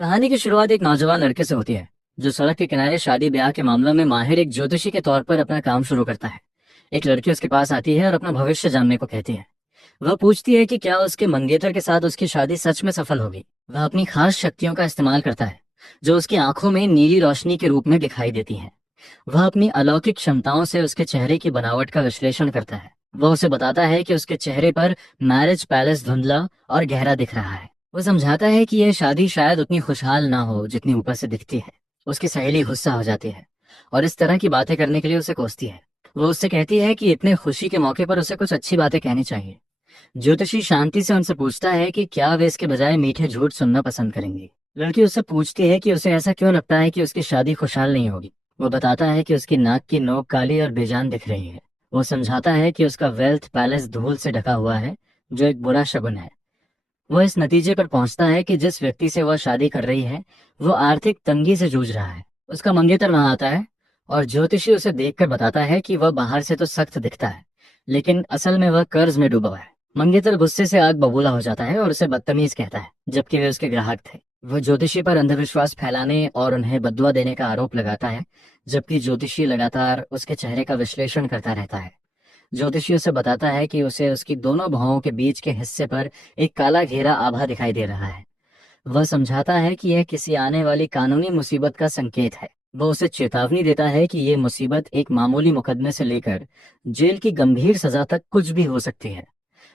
कहानी की शुरुआत एक नौजवान लड़के से होती है जो सड़क के किनारे शादी ब्याह के मामलों में माहिर एक ज्योतिषी के तौर पर अपना काम शुरू करता है। एक लड़की उसके पास आती है और अपना भविष्य जानने को कहती है। वह पूछती है कि क्या उसके मंगेतर के साथ उसकी शादी सच में सफल होगी। वह अपनी खास शक्तियों का इस्तेमाल करता है जो उसकी आंखों में नीली रोशनी के रूप में दिखाई देती हैं। वह अपनी अलौकिक क्षमताओं से उसके चेहरे की बनावट का विश्लेषण करता है। वह उसे बताता है कि उसके चेहरे पर मैरिज पैलेस धुंधला और गहरा दिख रहा है। वो समझाता है कि यह शादी शायद उतनी खुशहाल ना हो जितनी ऊपर से दिखती है। उसकी सहेली गुस्सा हो जाती है और इस तरह की बातें करने के लिए उसे कोसती है। वो उससे कहती है कि इतने खुशी के मौके पर उसे कुछ अच्छी बातें कहनी चाहिए। ज्योतिषी शांति से उनसे पूछता है कि क्या वे इसके बजाय मीठे झूठ सुनना पसंद करेंगी। लड़की उससे पूछती है कि उसे ऐसा क्यों लगता है कि उसकी शादी खुशहाल नहीं होगी। वो बताता है कि उसकी नाक की नोक काली और बेजान दिख रही है। वो समझाता है कि उसका वेल्थ पैलेस धूल से ढका हुआ है, जो एक बुरा शगुन है। वह इस नतीजे पर पहुंचता है कि जिस व्यक्ति से वह शादी कर रही है वो आर्थिक तंगी से जूझ रहा है। उसका मंगेतर वहां आता है और ज्योतिषी उसे देखकर बताता है कि वह बाहर से तो सख्त दिखता है, लेकिन असल में वह कर्ज में डूबा हुआ है। मंगेतर गुस्से से आग बबूला हो जाता है और उसे बदतमीज कहता है, जबकि वे उसके ग्राहक थे। वह ज्योतिषी पर अंधविश्वास फैलाने और उन्हें बदुआ देने का आरोप लगाता है, जबकि ज्योतिषी लगातार उसके चेहरे का विश्लेषण करता रहता है। ज्योतिषी उसे बताता है कि उसे उसकी दोनों भुजाओं के बीच के हिस्से पर एक काला घेरा आभा दिखाई दे रहा है। वह समझाता है कि यह किसी आने वाली कानूनी मुसीबत का संकेत है। वह उसे चेतावनी देता है कि यह मुसीबत एक मामूली मुकदमे से लेकर जेल की गंभीर सजा तक कुछ भी हो सकती है।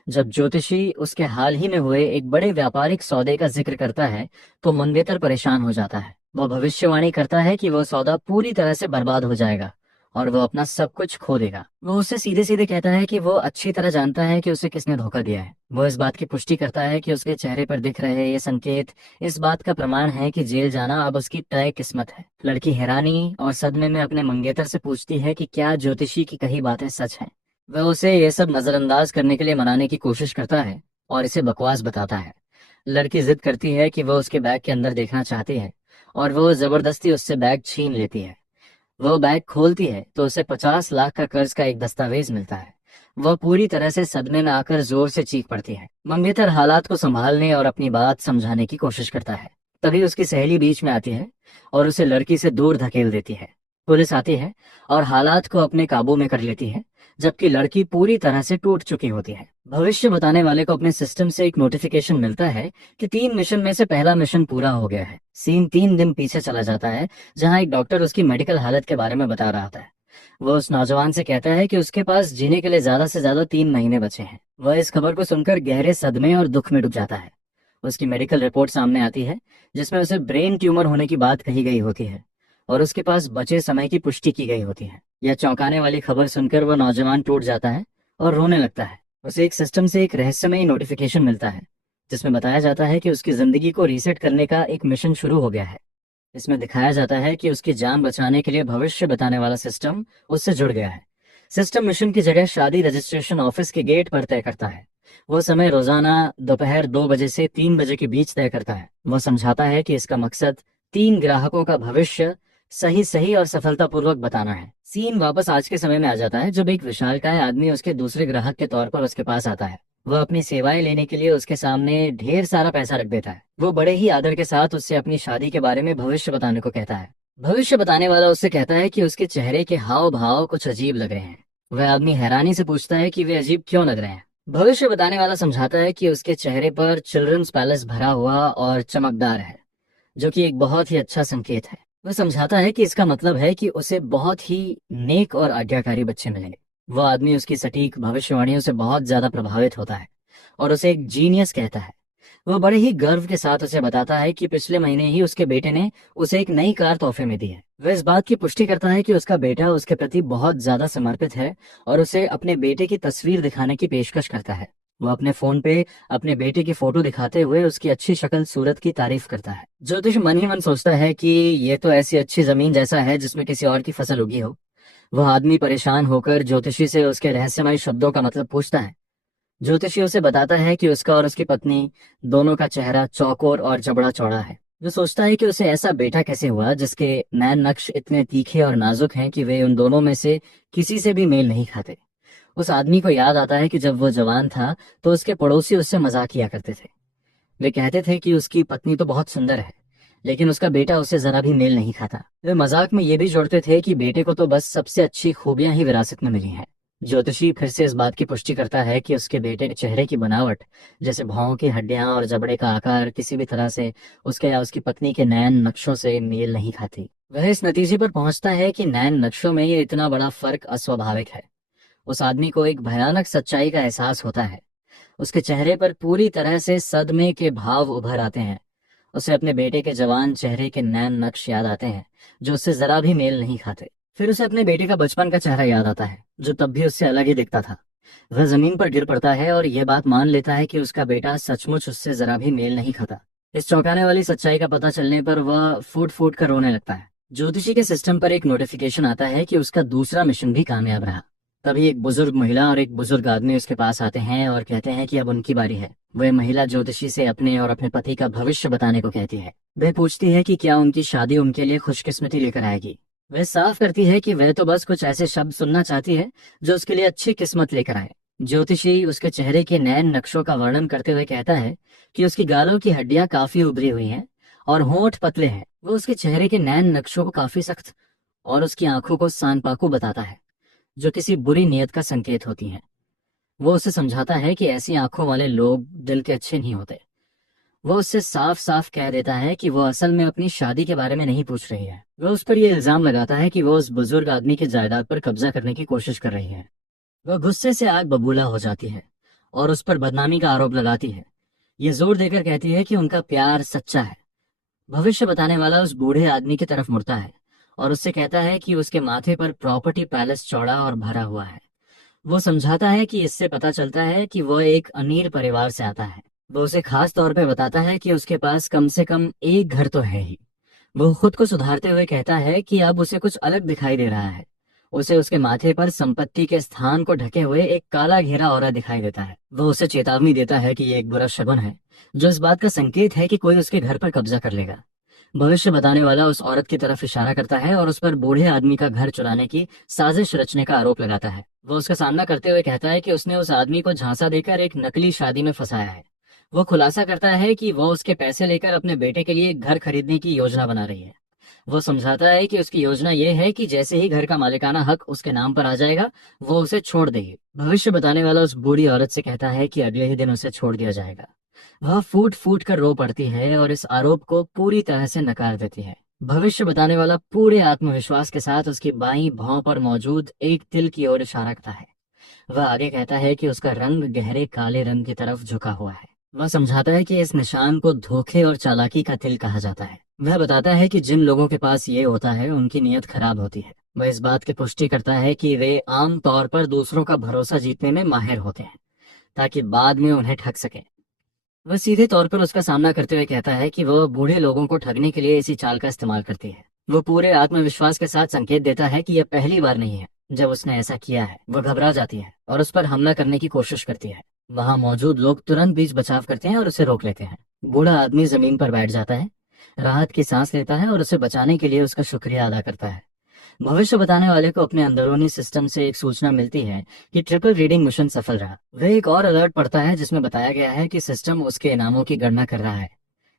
जब ज्योतिषी उसके हाल ही में हुए एक बड़े व्यापारिक सौदे का जिक्र करता है तो मंगेतर परेशान हो जाता है। वह भविष्यवाणी करता है कि वह सौदा पूरी तरह से बर्बाद हो जाएगा और वह अपना सब कुछ खो देगा। वो उससे सीधे सीधे कहता है कि वो अच्छी तरह जानता है कि उसे किसने धोखा दिया है। वो इस बात की पुष्टि करता है कि उसके चेहरे पर दिख रहे ये संकेत इस बात का प्रमाण है कि जेल जाना अब उसकी तय किस्मत है। लड़की हैरानी और सदमे में अपने मंगेतर से पूछती है कि क्या ज्योतिषी की कही बातें सच हैं। वह उसे ये सब नजरअंदाज करने के लिए मनाने की कोशिश करता है और इसे बकवास बताता है। लड़की जिद करती है कि वह उसके बैग के अंदर देखना चाहती है और वो जबरदस्ती उससे बैग छीन लेती है। वह बैग खोलती है तो उसे 50 लाख का कर्ज का एक दस्तावेज मिलता है। वह पूरी तरह से सदमे में आकर जोर से चीख पड़ती है। मंगेतर हालात को संभालने और अपनी बात समझाने की कोशिश करता है। तभी उसकी सहेली बीच में आती है और उसे लड़की से दूर धकेल देती है। पुलिस आती है और हालात को अपने काबू में कर लेती है, जबकि लड़की पूरी तरह से टूट चुकी होती है। भविष्य बताने वाले को अपने सिस्टम से एक नोटिफिकेशन मिलता है कि 3 मिशन में से पहला मिशन पूरा हो गया है। सीन 3 दिन पीछे चला जाता है, जहां एक डॉक्टर उसकी मेडिकल हालत के बारे में बता रहा था। वह उस नौजवान से कहता है कि उसके पास जीने के लिए ज्यादा से ज्यादा 3 महीने बचे हैं। वह इस खबर को सुनकर गहरे सदमे और दुख में डूब जाता है। उसकी मेडिकल रिपोर्ट सामने आती है जिसमें उसे ब्रेन ट्यूमर होने की बात कही गई होती है और उसके पास बचे समय की पुष्टि की गई होती है। यह चौंकाने वाली खबर सुनकर वह नौजवान टूट जाता है और रोने लगता है। उसे एक सिस्टम से एक रहस्यमयी नोटिफिकेशन मिलता है जिसमें बताया जाता है कि उसकी जिंदगी को रीसेट करने का एक मिशन शुरू हो गया है। इसमें दिखाया जाता है कि उसकी जान बचाने के लिए भविष्य बताने वाला सिस्टम उससे जुड़ गया है। सिस्टम मिशन की जगह शादी रजिस्ट्रेशन ऑफिस के गेट पर तय करता है। वो समय रोजाना दोपहर 2 बजे से 3 बजे के बीच तय करता है। वह समझाता है कि इसका मकसद 3 ग्राहकों का भविष्य सही सही और सफलतापूर्वक बताना है। सीन वापस आज के समय में आ जाता है जब एक विशालकाय आदमी उसके दूसरे ग्राहक के तौर पर उसके पास आता है। वह अपनी सेवाएं लेने के लिए उसके सामने ढेर सारा पैसा रख देता है। वो बड़े ही आदर के साथ उससे अपनी शादी के बारे में भविष्य बताने को कहता है। भविष्य बताने वाला उससे कहता है कि उसके चेहरे के हाव भाव कुछ अजीब लग रहे हैं। वह आदमी हैरानी से पूछता है कि वे अजीब क्यों लग रहे हैं। भविष्य बताने वाला समझाता है कि उसके चेहरे पर चिल्ड्रंस पैलेस भरा हुआ और चमकदार है, जो कि एक बहुत ही अच्छा संकेत है। वह समझाता है कि इसका मतलब है कि उसे बहुत ही नेक और आज्ञाकारी बच्चे मिलेंगे। वह आदमी उसकी सटीक भविष्यवाणियों से बहुत ज्यादा प्रभावित होता है और उसे एक जीनियस कहता है। वह बड़े ही गर्व के साथ उसे बताता है कि पिछले महीने ही उसके बेटे ने उसे एक नई कार तोहफे में दी है। वह इस बात की पुष्टि करता है कि उसका बेटा उसके प्रति बहुत ज्यादा समर्पित है और उसे अपने बेटे की तस्वीर दिखाने की पेशकश करता है। वह अपने फोन पे अपने बेटे की फोटो दिखाते हुए उसकी अच्छी शक्ल सूरत की तारीफ करता है। ज्योतिष मन ही मन सोचता है कि ये तो ऐसी अच्छी जमीन जैसा है जिसमें किसी और की फसल उगी हो। वह आदमी परेशान होकर ज्योतिषी से उसके रहस्यमय शब्दों का मतलब पूछता है। ज्योतिषी उसे बताता है कि उसका और उसकी पत्नी दोनों का चेहरा चौकोर और जबड़ा चौड़ा है। जो सोचता है कि उसे ऐसा बेटा कैसे हुआ जिसके नैन नक्श इतने तीखे और नाजुक हैं कि वे उन दोनों में से किसी से भी मेल नहीं खाते। उस आदमी को याद आता है कि जब वो जवान था तो उसके पड़ोसी उससे मजाक किया करते थे। वे कहते थे कि उसकी पत्नी तो बहुत सुंदर है, लेकिन उसका बेटा उससे जरा भी मेल नहीं खाता। वे मजाक में ये भी जोड़ते थे कि बेटे को तो बस सबसे अच्छी खूबियां ही विरासत में मिली हैं। ज्योतिषी फिर से इस बात की पुष्टि करता है कि उसके बेटे के चेहरे की बनावट, जैसे भौहों की हड्डियां और जबड़े का आकार, किसी भी तरह से उसके या उसकी पत्नी के नयन नक्शों से मेल नहीं खाती। वह इस नतीजे पर पहुंचता है कि नयन नक्शों में ये इतना बड़ा फर्क अस्वाभाविक है। उस आदमी को एक भयानक सच्चाई का एहसास होता है। उसके चेहरे पर पूरी तरह से सदमे के भाव उभर आते हैं। उसे अपने बेटे के जवान चेहरे के नैन नक्श याद आते हैं, जो उससे जरा भी मेल नहीं खाते। फिर उसे अपने बेटे का बचपन का चेहरा याद आता है, जो तब भी उससे अलग ही दिखता था। वह जमीन पर गिर पड़ता है और यह बात मान लेता है कि उसका बेटा सचमुच उससे जरा भी मेल नहीं खाता। इस चौंकाने वाली सच्चाई का पता चलने पर वह फूट फूट कर रोने लगता है। ज्योतिषी के सिस्टम पर एक नोटिफिकेशन आता है कि उसका दूसरा मिशन भी कामयाब रहा। तभी एक बुजुर्ग महिला और एक बुजुर्ग आदमी उसके पास आते हैं और कहते हैं कि अब उनकी बारी है। वह महिला ज्योतिषी से अपने और अपने पति का भविष्य बताने को कहती है। वह पूछती है कि क्या उनकी शादी उनके लिए खुशकिस्मती लेकर आएगी। वह साफ करती है कि वह तो बस कुछ ऐसे शब्द सुनना चाहती है जो उसके लिए अच्छी किस्मत लेकर आए। ज्योतिषी उसके चेहरे के नैन नक्शों का वर्णन करते हुए कहता है कि उसकी गालों की हड्डियां काफी उभरी हुई हैं और होंठ पतले हैं। वो उसके चेहरे के नैन नक्शों को काफी सख्त और उसकी आंखों को सांपाकू बताता है, जो किसी बुरी नीयत का संकेत होती हैं। वो उसे समझाता है कि ऐसी आंखों वाले लोग दिल के अच्छे नहीं होते। वो उससे साफ साफ कह देता है कि वो असल में अपनी शादी के बारे में नहीं पूछ रही है। वो उस पर यह इल्जाम लगाता है कि वो उस बुजुर्ग आदमी की जायदाद पर कब्जा करने की कोशिश कर रही है। वह गुस्से से आग बबूला हो जाती है और उस पर बदनामी का आरोप लगाती है। ये जोर देकर कहती है कि उनका प्यार सच्चा है। भविष्य बताने वाला उस बूढ़े आदमी की तरफ मुड़ता है और उससे कहता है कि उसके माथे पर प्रॉपर्टी पैलेस चौड़ा और भरा हुआ है। वो समझाता है कि इससे पता चलता है कि वह एक अमीर परिवार से आता है। वो उसे खास तौर पे बताता है कि उसके पास कम से कम एक घर तो है ही। वो खुद को सुधारते हुए कहता है कि अब उसे कुछ अलग दिखाई दे रहा है। उसे उसके माथे पर संपत्ति के स्थान को ढके हुए एक काला घेरा औरा दिखाई देता है। वो उसे चेतावनी देता है कि ये एक बुरा शगुन है, जो इस बात का संकेत है कि कोई उसके घर पर कब्जा कर लेगा। भविष्य बताने वाला उस औरत की तरफ इशारा करता है और उस पर बूढ़े आदमी का घर चुराने की साजिश रचने का आरोप लगाता है। वो उसका सामना करते हुए कहता है कि उसने उस आदमी को झांसा देकर एक नकली शादी में फंसाया है। वो खुलासा करता है कि वो उसके पैसे लेकर अपने बेटे के लिए एक घर खरीदने की योजना बना रही है। वो समझाता है कि उसकी योजना ये है कि जैसे ही घर का मालिकाना हक उसके नाम पर आ जाएगा, वो उसे छोड़ देगी। भविष्य बताने वाला उस बूढ़ी औरत से कहता है कि अगले ही दिन उसे छोड़ दिया जाएगा। वह फूट फूट कर रो पड़ती है और इस आरोप को पूरी तरह से नकार देती है। भविष्य बताने वाला पूरे आत्मविश्वास के साथ उसकी बाईं भौं पर मौजूद एक तिल की ओर इशारा करता है। वह आगे कहता है कि उसका रंग गहरे काले रंग की तरफ झुका हुआ है। वह समझाता है कि इस निशान को धोखे और चालाकी का तिल कहा जाता है। वह बताता है कि जिन लोगों के पास ये होता है उनकी नीयत खराब होती है। वह इस बात की पुष्टि करता है कि वे आम तौर पर दूसरों का भरोसा जीतने में माहिर होते हैं, ताकि बाद में उन्हें ठग सकें। वह सीधे तौर पर उसका सामना करते हुए कहता है कि वह बूढ़े लोगों को ठगने के लिए इसी चाल का इस्तेमाल करती है। वो पूरे आत्मविश्वास के साथ संकेत देता है कि यह पहली बार नहीं है जब उसने ऐसा किया है। वह घबरा जाती है और उस पर हमला करने की कोशिश करती है। वहां मौजूद लोग तुरंत बीच बचाव करते हैं और उसे रोक लेते हैं। बूढ़ा आदमी जमीन पर बैठ जाता है, राहत की सांस लेता है और उसे बचाने के लिए उसका शुक्रिया अदा करता है। भविष्य बताने वाले को अपने अंदरूनी सिस्टम से एक सूचना मिलती है कि ट्रिपल रीडिंग मिशन सफल रहा। वह एक और अलर्ट पढ़ता है जिसमें बताया गया है कि सिस्टम उसके इनामों की गणना कर रहा है।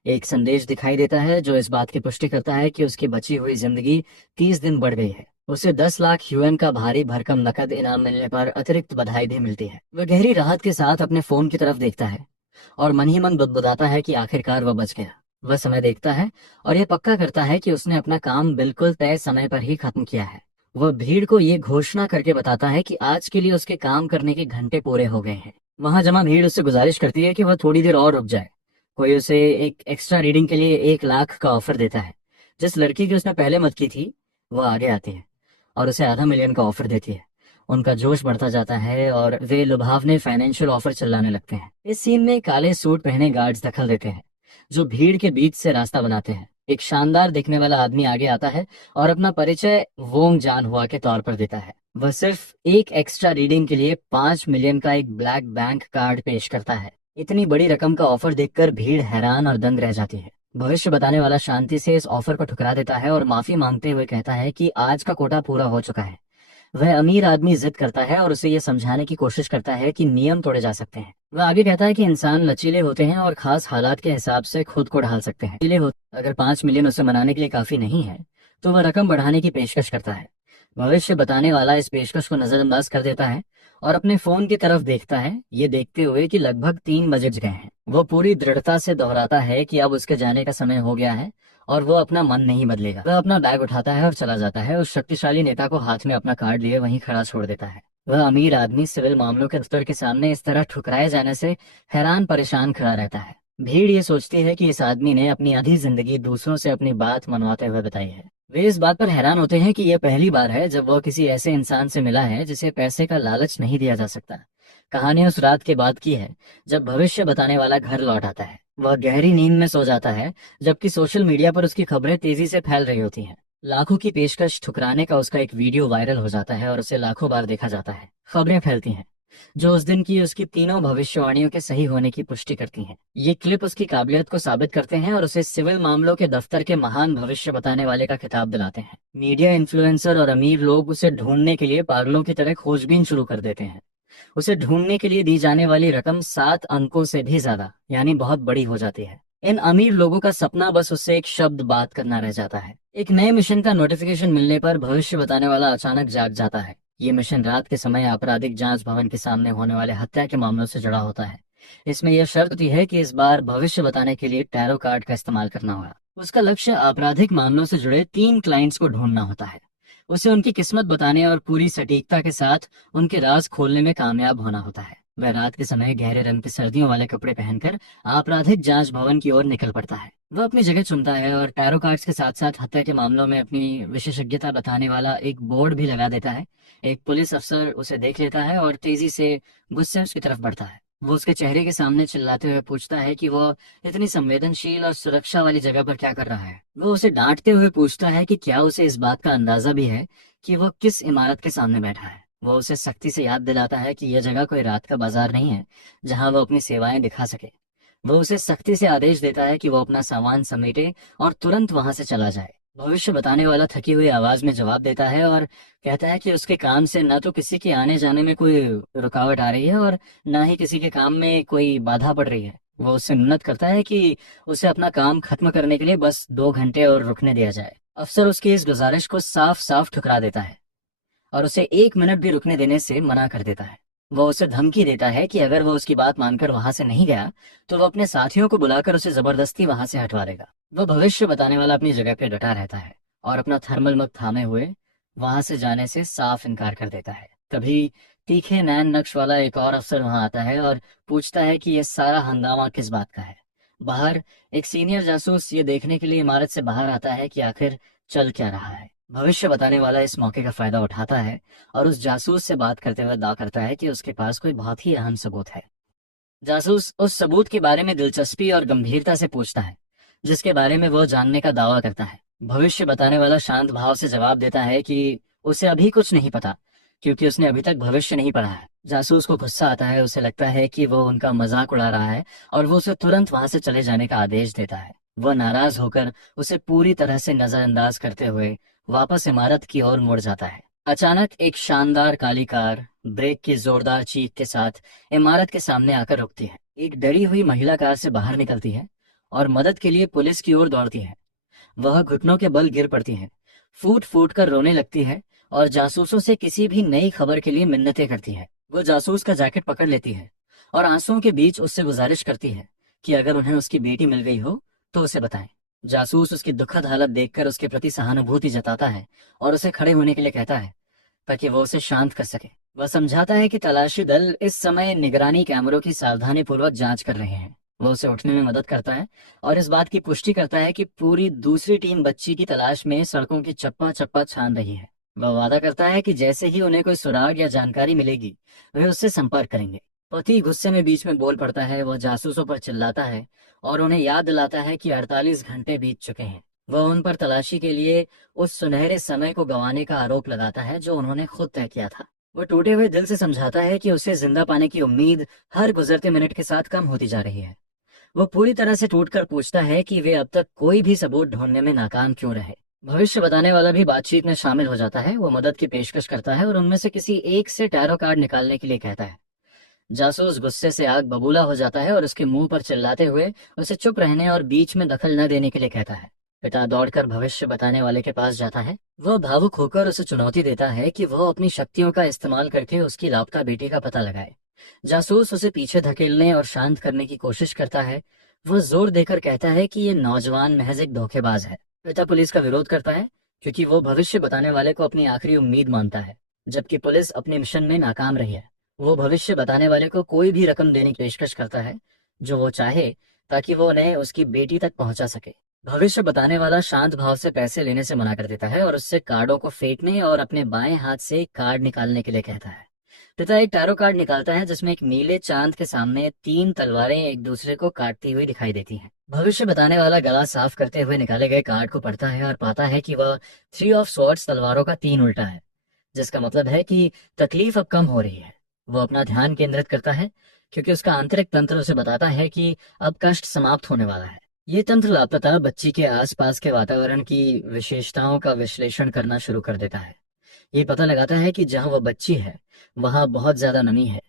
एक संदेश दिखाई देता है जो इस बात की पुष्टि करता है कि उसकी बची हुई जिंदगी 30 दिन बढ़ गई है। उसे 10 लाख यूएन का भारी भरकम नकद इनाम मिलने पर अतिरिक्त बधाई भी मिलती है। वह गहरी राहत के साथ अपने फोन की तरफ देखता है और मन ही मन बुदबुदाता है कि आखिरकार वह बच गया। वह समय देखता है और यह पक्का करता है कि उसने अपना काम बिल्कुल तय समय पर ही खत्म किया है। वह भीड़ को ये घोषणा करके बताता है कि आज के लिए उसके काम करने के घंटे पूरे हो गए हैं। वहां जमा भीड़ उससे गुजारिश करती है कि वह थोड़ी देर और रुक जाए। कोई उसे एक एक्स्ट्रा रीडिंग के लिए 1 लाख का ऑफर देता है। जिस लड़की की उसने पहले मत की थी, वह आगे आती है और उसे आधा मिलियन का ऑफर देती है। उनका जोश बढ़ता जाता है और वे लुभावने फाइनेंशियल ऑफर चिल्लाने लगते हैं। इस सीन में काले सूट पहने गार्ड्स दखल देते हैं, जो भीड़ के बीच से रास्ता बनाते हैं। एक शानदार दिखने वाला आदमी आगे आता है और अपना परिचय वोंग जान हुआ के तौर पर देता है। वह सिर्फ एक एक्स्ट्रा रीडिंग के लिए 5 मिलियन का एक ब्लैक बैंक कार्ड पेश करता है। इतनी बड़ी रकम का ऑफर देखकर भीड़ हैरान और दंग रह जाती है। भविष्य बताने वाला शांति से इस ऑफर को ठुकरा देता है और माफी मांगते हुए कहता है कि आज का कोटा पूरा हो चुका है। वह अमीर आदमी जिद करता है और उसे यह समझाने की कोशिश करता है कि नियम तोड़े जा सकते हैं। वह आगे कहता है कि इंसान लचीले होते हैं और खास हालात के हिसाब से खुद को ढाल सकते हैं। लचीले अगर 5 मिलियन उसे मनाने के लिए काफी नहीं है तो वह रकम बढ़ाने की पेशकश करता है। भविष्य बताने वाला इस पेशकश को नजरअंदाज कर देता है और अपने फोन की तरफ देखता है, ये देखते हुए कि लगभग 3 बज गए हैं। वो पूरी दृढ़ता से दोहराता है कि अब उसके जाने का समय हो गया है और वो अपना मन नहीं बदलेगा। वह अपना बैग उठाता है और चला जाता है। उस शक्तिशाली नेता को हाथ में अपना कार्ड लिए वहीं खड़ा छोड़ देता है। वह अमीर आदमी सिविल मामलों के दफ्तर के सामने इस तरह ठुकराए जाने से हैरान परेशान खड़ा रहता है। भीड़ ये सोचती है कि इस आदमी ने अपनी आधी जिंदगी दूसरों से अपनी बात मनवाते हुए बताई है। वे इस बात पर हैरान होते हैं कि यह पहली बार है जब वह किसी ऐसे इंसान से मिला है जिसे पैसे का लालच नहीं दिया जा सकता। कहानी उस रात के बाद की है जब भविष्य बताने वाला घर लौट आता है। वह गहरी नींद में सो जाता है जबकि सोशल मीडिया पर उसकी खबरें तेजी से फैल रही होती हैं। लाखों की पेशकश ठुकराने का उसका एक वीडियो वायरल हो जाता है और उसे लाखों बार देखा जाता है। खबरें फैलती हैं जो उस दिन की उसकी तीनों भविष्यवाणियों के सही होने की पुष्टि करती हैं। ये क्लिप उसकी काबिलियत को साबित करते हैं और उसे सिविल मामलों के दफ्तर के महान भविष्य बताने वाले का खिताब दिलाते हैं। मीडिया, इन्फ्लुएंसर और अमीर लोग उसे ढूंढने के लिए पागलों की तरह खोजबीन शुरू कर देते हैं। उसे ढूंढने के लिए दी जाने वाली रकम 7 अंकों से भी ज्यादा यानी बहुत बड़ी हो जाती है। इन अमीर लोगों का सपना बस उससे एक शब्द बात करना रह जाता है। एक नए मिशन का नोटिफिकेशन मिलने पर भविष्य बताने वाला अचानक जाग जाता है। ये मिशन रात के समय आपराधिक जांच भवन के सामने होने वाले हत्या के मामलों से जुड़ा होता है। इसमें यह शर्त होती है कि इस बार भविष्य बताने के लिए टैरो कार्ड का इस्तेमाल करना होगा। उसका लक्ष्य आपराधिक मामलों से जुड़े 3 क्लाइंट्स को ढूंढना होता है। उसे उनकी किस्मत बताने और पूरी सटीकता के साथ उनके राज खोलने में कामयाब होना होता है। वह रात के समय गहरे रंग के सर्दियों वाले कपड़े पहनकर आपराधिक जांच भवन की ओर निकल पड़ता है। वह अपनी जगह चुनता है और टैरो कार्ड्स के साथ साथ हत्या के मामलों में अपनी विशेषज्ञता बताने वाला एक बोर्ड भी लगा देता है। एक पुलिस अफसर उसे देख लेता है और तेजी से गुस्से उसकी तरफ बढ़ता है। वो उसके चेहरे के सामने चिल्लाते हुए पूछता है कि वो इतनी संवेदनशील और सुरक्षा वाली जगह पर क्या कर रहा है। वो उसे डांटते हुए पूछता है कि क्या उसे इस बात का अंदाजा भी है कि वो किस इमारत के सामने बैठा है। वो उसे सख्ती से याद दिलाता है कि यह जगह कोई रात का बाजार नहीं है जहां वो अपनी सेवाएं दिखा सके। वो उसे सख्ती से आदेश देता है कि वो अपना सामान समेटे और तुरंत वहां से चला जाए। भविष्य बताने वाला थकी हुई आवाज में जवाब देता है और कहता है कि उसके काम से न तो किसी के आने जाने में कोई रुकावट आ रही है और न ही किसी के काम में कोई बाधा पड़ रही है। वो उससे मिन्नत करता है कि उसे अपना काम खत्म करने के लिए बस 2 घंटे और रुकने दिया जाए। अफसर उसकी इस गुजारिश को साफ साफ ठुकरा देता है और उसे 1 मिनट भी रुकने देने से मना कर देता है। वो उसे धमकी देता है कि अगर वो उसकी बात मानकर वहां से नहीं गया तो वो अपने साथियों को बुलाकर उसे जबरदस्ती वहां से हटवा देगा। वह भविष्य बताने वाला अपनी जगह पे डटा रहता है और अपना थर्मल मग थामे हुए वहां से जाने से साफ इनकार कर देता है। तभी तीखे नैन नक्श वाला एक और अफसर वहां आता है और पूछता है कि यह सारा हंगामा किस बात का है। बाहर एक सीनियर जासूस ये देखने के लिए इमारत से बाहर आता है कि आखिर चल क्या रहा है। भविष्य बताने वाला इस मौके का फायदा उठाता है और उस जासूस से बात करते हुए दावा करता है कि उसके पास कोई बहुत ही अहम सबूत है। जासूस उस सबूत के बारे में दिलचस्पी और गंभीरता से पूछता है जिसके बारे में वो जानने का दावा करता है। भविष्य बताने वाला शांत भाव से जवाब देता है कि उसे अभी कुछ नहीं पता क्योंकि उसने अभी तक भविष्य नहीं पढ़ा है। जासूस को गुस्सा आता है, उसे लगता है कि वो उनका मजाक उड़ा रहा है और वो उसे तुरंत वहां से चले जाने का आदेश देता है। वह नाराज होकर उसे पूरी तरह से नजरअंदाज करते हुए वापस इमारत की ओर मुड़ जाता है। अचानक एक शानदार काली कार ब्रेक की जोरदार चीख के साथ इमारत के सामने आकर रुकती है। एक डरी हुई महिला कार से बाहर निकलती है और मदद के लिए पुलिस की ओर दौड़ती है। वह घुटनों के बल गिर पड़ती है, फूट फूट कर रोने लगती है और जासूसों से किसी भी नई खबर के लिए मिन्नतें करती है। वो जासूस का जैकेट पकड़ लेती है और आंसुओं के बीच उससे गुजारिश करती है कि अगर उन्हें उसकी बेटी मिल गई हो तो उसे बताएं। जासूस उसकी दुखद हालत देखकर उसके प्रति सहानुभूति जताता है और उसे खड़े होने के लिए कहता है ताकि वो उसे शांत कर सके। वह समझाता है कि तलाशी दल इस समय निगरानी कैमरों की सावधानी पूर्वक जांच कर रहे हैं। वह उसे उठने में मदद करता है और इस बात की पुष्टि करता है कि पूरी दूसरी टीम बच्ची की तलाश में सड़कों की चप्पा चप्पा छान रही है। वह वादा करता है कि जैसे ही उन्हें कोई सुराग या जानकारी मिलेगी वे उससे संपर्क करेंगे। पति गुस्से में बीच में बोल पड़ता है। वह जासूसों पर चिल्लाता है और उन्हें याद दिलाता है कि 48 घंटे बीत चुके हैं। वह उन पर तलाशी के लिए उस सुनहरे समय को गंवाने का आरोप लगाता है जो उन्होंने खुद तय किया था। वह टूटे हुए दिल से समझाता है कि उसे जिंदा पाने की उम्मीद हर गुजरते मिनट के साथ कम होती जा रही है। वो पूरी तरह से टूटकर पूछता है कि वे अब तक कोई भी सबूत ढूंढने में नाकाम क्यों रहे। भविष्य बताने वाला भी बातचीत में शामिल हो जाता है। वो मदद की पेशकश करता है और उनमें से किसी एक से टैरो कार्ड निकालने के लिए कहता है। जासूस गुस्से से आग बबूला हो जाता है और उसके मुंह पर चिल्लाते हुए उसे चुप रहने और बीच में दखल न देने के लिए कहता है। पिता दौड़कर भविष्य बताने वाले के पास जाता है। वह भावुक होकर उसे चुनौती देता है कि वह अपनी शक्तियों का इस्तेमाल करके उसकी लापता बेटी का पता लगाए। जासूस उसे पीछे धकेलने और शांत करने की कोशिश करता है। वह जोर देकर कहता है कि ये नौजवान महज एक धोखेबाज है। पिता पुलिस का विरोध करता है क्योंकि वो भविष्य बताने वाले को अपनी आखिरी उम्मीद मानता है, जबकि पुलिस अपने मिशन में नाकाम रही है। वो भविष्य बताने वाले को कोई भी रकम देने की पेशकश करता है जो वो चाहे, ताकि वो उन्हें उसकी बेटी तक पहुंचा सके। भविष्य बताने वाला शांत भाव से पैसे लेने से मना कर देता है और उससे कार्डों को फेंकने और अपने बाएं हाथ से कार्ड निकालने के लिए कहता है। पिता एक टैरो कार्ड निकालता है जिसमें एक नीले चांद के सामने 3 तलवारें एक दूसरे को काटती हुई दिखाई देती हैं। भविष्य बताने वाला गला साफ करते हुए निकाले गए कार्ड को पढ़ता है और पाता है कि वह 3 ऑफ स्वॉर्ड्स तलवारों का 3 उल्टा है, जिसका मतलब है कि तकलीफ अब कम हो रही है। वो अपना ध्यान केंद्रित करता है क्योंकि उसका आंतरिक तंत्र उसे बताता है कि अब कष्ट समाप्त होने वाला है। ये तंत्र लापता बच्ची के आसपास के वातावरण की विशेषताओं का विश्लेषण करना शुरू कर देता है। ये पता लगाता है कि जहां वह बच्ची है वहां बहुत ज्यादा नमी है